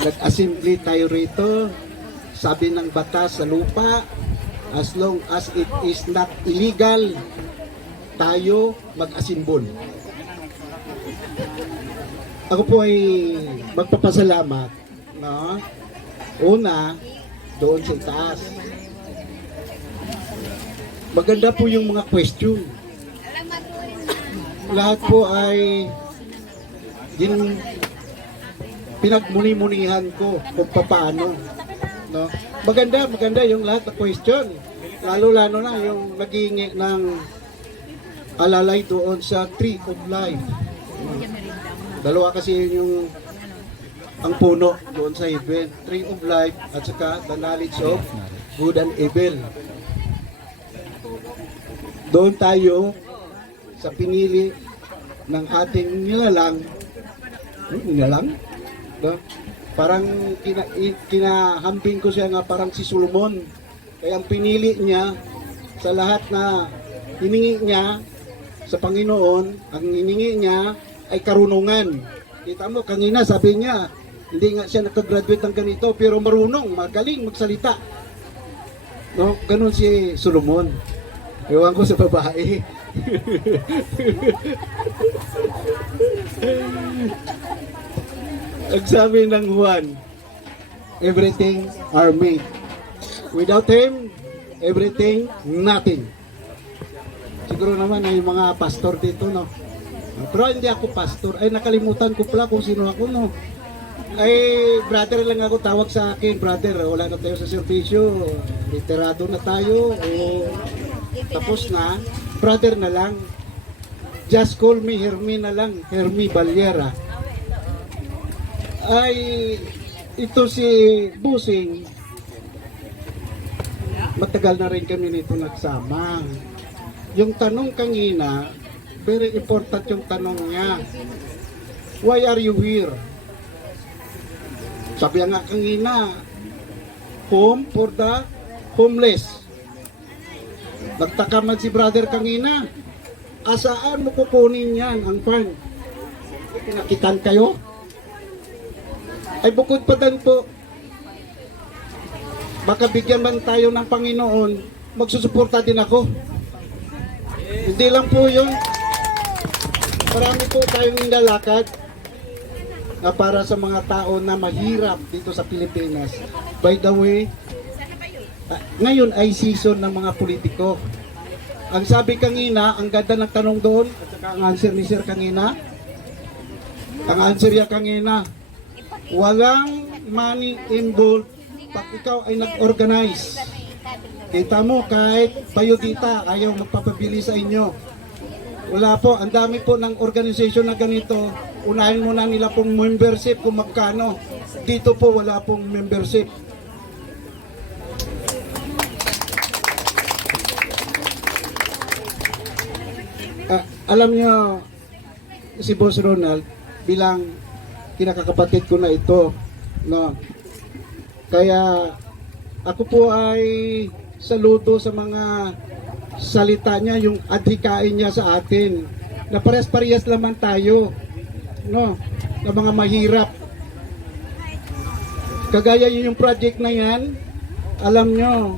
nag-assembly tayo rito, sabi ng batas sa lupa, as long as it is not illegal, tayo mag-asimbol. Ako po ay magpapasalamat, no? Una, doon sa itaas. Maganda po yung mga question. Lahat po ay pinagmuni-munihan ko kung paano. No? Maganda yung lahat ng question. Lalo-lalo na yung naghihingi ng alalay doon sa Tree of Life. Dalawa kasi yung ang puno doon sa event. Tree of Life at saka the knowledge of good and evil. Doon tayo sa pinili ng ating nilalang, no? Parang kinahambing ko siya nga parang si Solomon. Kaya ang pinili niya sa lahat na hiningi niya sa Panginoon, ang hiningi niya ay karunungan. Kita mo, kanina sabi niya, hindi nga siya nakagraduate ng ganito, pero marunong, magaling magsalita. No? Ganun si Solomon. Ewan ko sa babae. Ang sabi ng Juan, everything are made. Without Him, everything, nothing. Siguro naman ay mga pastor dito, no? Pero hindi ako pastor. Ay, nakalimutan ko pala kung sino ako, no? Ay, brother lang ako tawag sa akin, brother. Wala na tayo sa servisyo. Literado na tayo. O tapos na. Brother na lang. Just call me Hermi na lang. Hermi Balyera. Ay, ito si Busing. Matagal na rin kami nito nagsama. Yung tanong kanina, very important yung tanong niya. Why are you here? Sabi nga kanina, home for the homeless. Nagtaka man si brother kanina, asaan mo kukunin yan ang fund? Pinakitan kayo? Ay bukod pa dan po, baka bigyan man tayo ng Panginoon, magsusuporta din ako. Hindi lang po yun. Marami po tayong nilalakad na para sa mga tao na mahirap dito sa Pilipinas. By the way, ngayon ay season ng mga politiko. Ang sabi kanina, ang ganda ng tanong doon, at saka ang answer ni Sir kanina, ang answer niya kanina, walang money involved pag ikaw ay nag-organize. Kita mo, kahit bayodita, ayaw magpapabili sa inyo. Wala po, ang dami po ng organization na ganito. Unahin muna nila pong membership kung magkano. Dito po wala pong membership. Alam nyo, si Boss Ronald, bilang kinakakapatid ko na ito, no? Kaya ako po ay saludo sa mga salita niya, yung adhikain niya sa atin, na parehas-parehas naman tayo, no, na mga mahirap. Kagaya yun yung project na yan, alam nyo,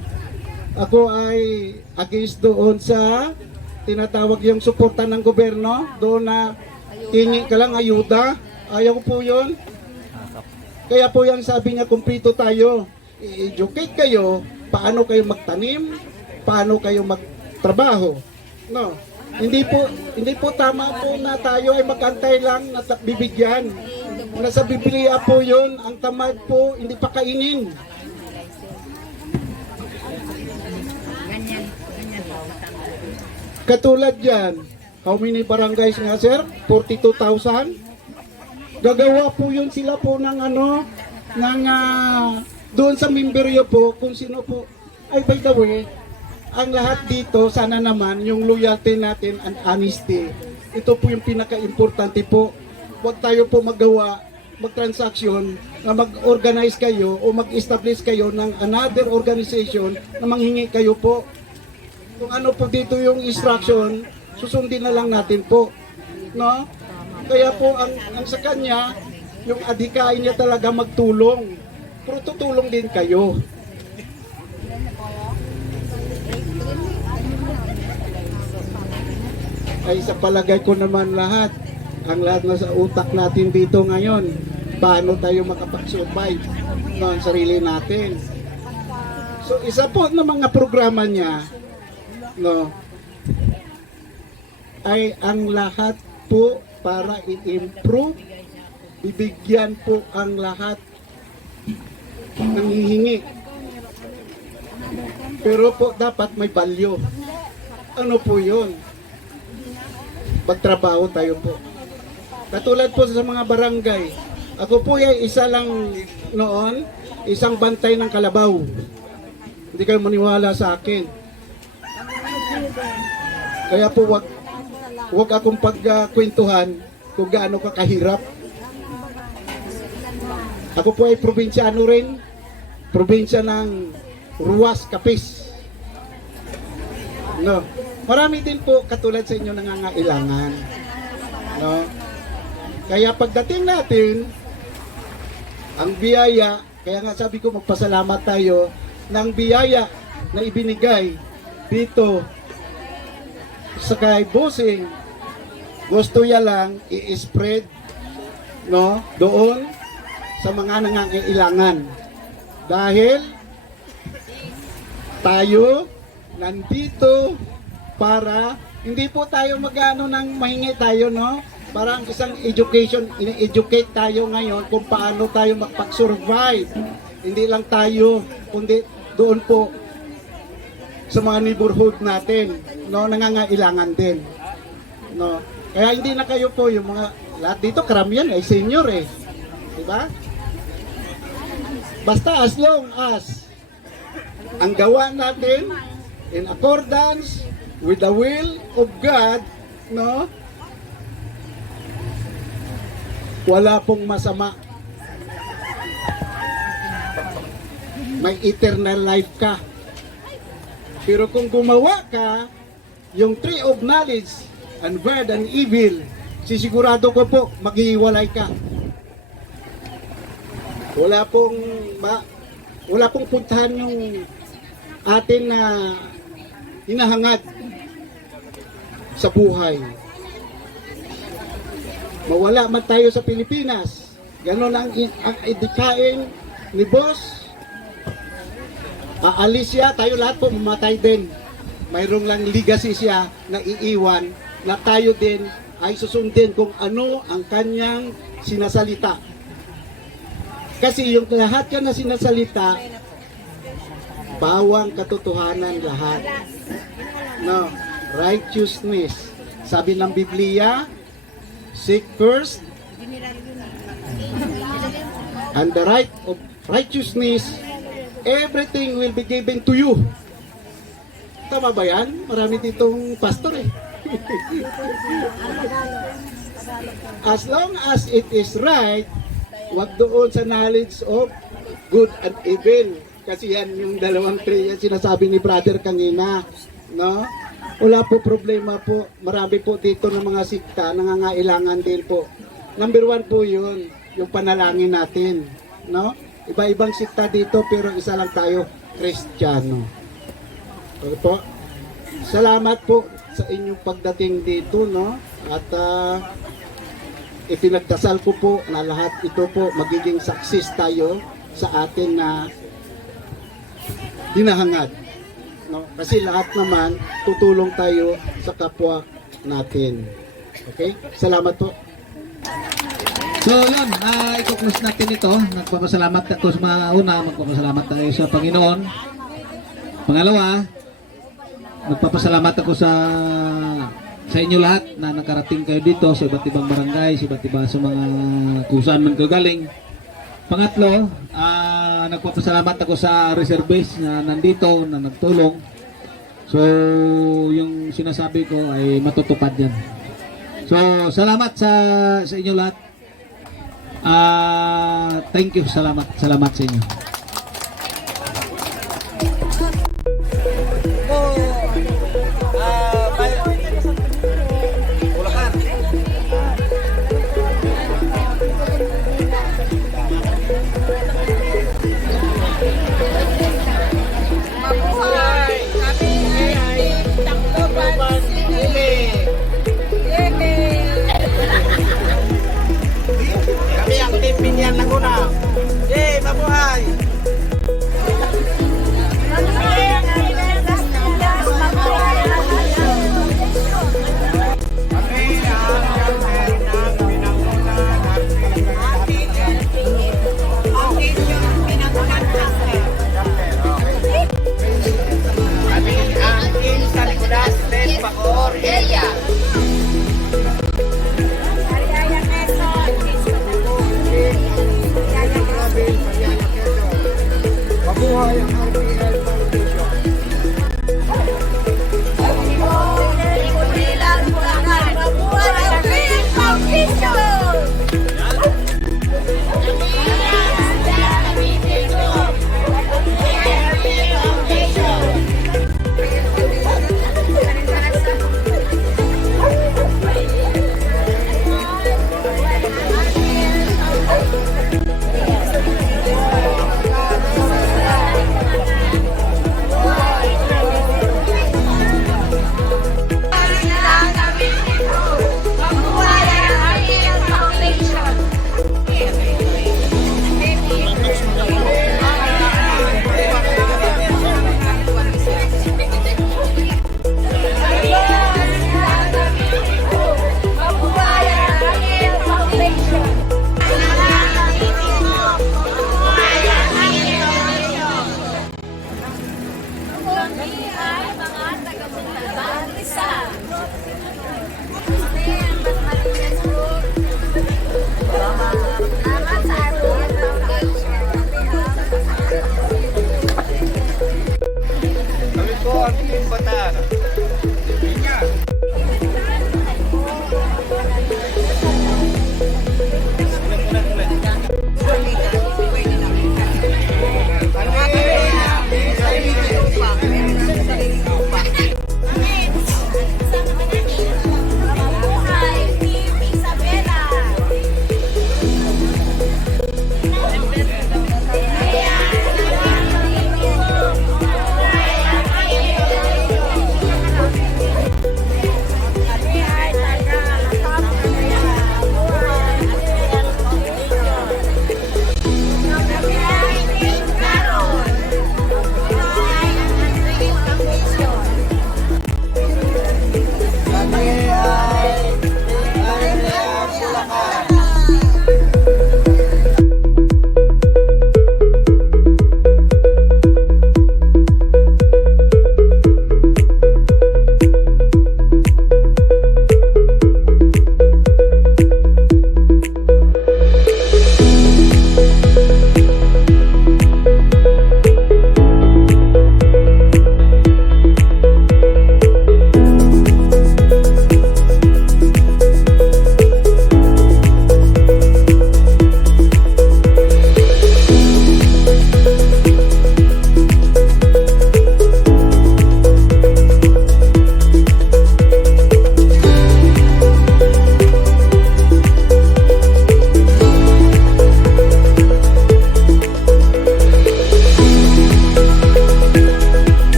ako ay against doon sa tinatawag yung suporta ng gobyerno, doon na hingi ka lang ayuda, ayaw po yun. Kaya po yan sabi niya, kumpleto tayo, i-educate kayo, paano kayo magtanim, paano kayo magtrabaho, no? Hindi po tama po na tayo ay magantay lang na bibigyan. Nasa Biblia po 'yon, ang tamad po hindi pa kainin. Katulad yan, how many barangays nga sir? 42,000. Gagawa po yun sila po ng doon sa memberyo po, kung sino po. Ay, by the way, ang lahat dito, sana naman, yung loyalty natin and honesty, ito po yung pinaka-importante po. Huwag tayo po magawa, mag-transaction, na mag-organize kayo o mag-establish kayo ng another organization na manghingi kayo po. Kung ano po dito yung instruction, susundin na lang natin po. No? Kaya po, ang sa kanya, yung adhikain niya talaga magtulong. Pero tutulong din kayo. Ay sa palagay ko naman lahat, ang lahat na sa utak natin dito ngayon, paano tayo makapag-survive ng sarili natin. So isa po ng mga programa niya, no, ay ang lahat po para i-improve, bibigyan po ang lahat ng hihingi. Pero po dapat may value. Ano po yun? Magtrabaho tayo po. Katulad po sa mga barangay. Ako po ay isa lang noon, isang bantay ng kalabaw. Hindi kayo maniwala sa akin. Kaya po wag akong pagkwentuhan kung gaano ka kahirap. Ako po ay probinsyano rin. Probinsya ng Ruas, Capiz. No. Marami din po katulad sa inyo nangangailangan. No? Kaya pagdating natin, ang biyaya, kaya nga sabi ko magpasalamat tayo ng biyaya na ibinigay dito sa kay Busing. Gusto niya lang i-spread, no, doon sa mga nangangailangan. Dahil tayo nandito para hindi po tayo magano nang mahingi tayo, no? Parang isang education, ine-educate tayo ngayon kung paano tayo makapag-survive. Hindi lang tayo, kundi doon po sa mga neighborhood natin, no, nangangailangan din. No. Kaya hindi na kayo po yung mga lahat dito karamihan ay senior eh. 'Di ba? Basta as long as ang gawa natin in accordance with the will of God, no? Wala pong masama. May eternal life ka. Pero kung gumawa ka yung tree of knowledge and good and evil, sisigurado ko po maghihiwalay ka. Wala pong puntahan yung atin na hinahangad sa buhay. Mawala man tayo sa Pilipinas, ganon ang idikain ni boss. Aalis siya, tayo lahat po mamatay din. Mayroong lang legacy siya na iiwan na tayo din ay susundin kung ano ang kanyang sinasalita. Kasi yung lahat ka na sinasalita, bawang katotohanan lahat. No, righteousness. Sabi ng Biblia, seek first and the right of righteousness, everything will be given to you. Tama ba yan? Marami ditong pastor eh. As long as it is right, wag doon sa knowledge of good and evil. Kasi yan yung dalawang tree, yan sinasabi ni brother kanina. No? Wala po problema po. Marami po dito ng mga sikta, nangangailangan din po. Number 1 po yun, yung panalangin natin. No? Iba-ibang sikta dito pero isa lang tayo, Kristiyano. Okay po. Salamat po sa inyong pagdating dito, no? At ipinagdasal ko po na lahat ito po magiging success tayo sa atin na hinahangad. No? Kasi lahat naman tutulong tayo sa kapwa natin. Okay? Salamat po. So yun, i-close natin ito. Nagpapasalamat ako sa mga una, magpapasalamat tayo sa Panginoon. Pangalawa, nagpapasalamat ako sa inyo lahat na nakarating kayo dito sa iba't ibang barangay, sa iba't ibang sa mga kung saan man kayo galing. Pangatlo, nagpapasalamat ako sa reservists na nandito, na nagtulong. So, yung sinasabi ko ay matutupad yan. So, salamat sa inyo lahat. Thank you, salamat sa inyo. Mabuhay! Kami ay Tacloban City! Yay! Kami ang team Binyan Laguna.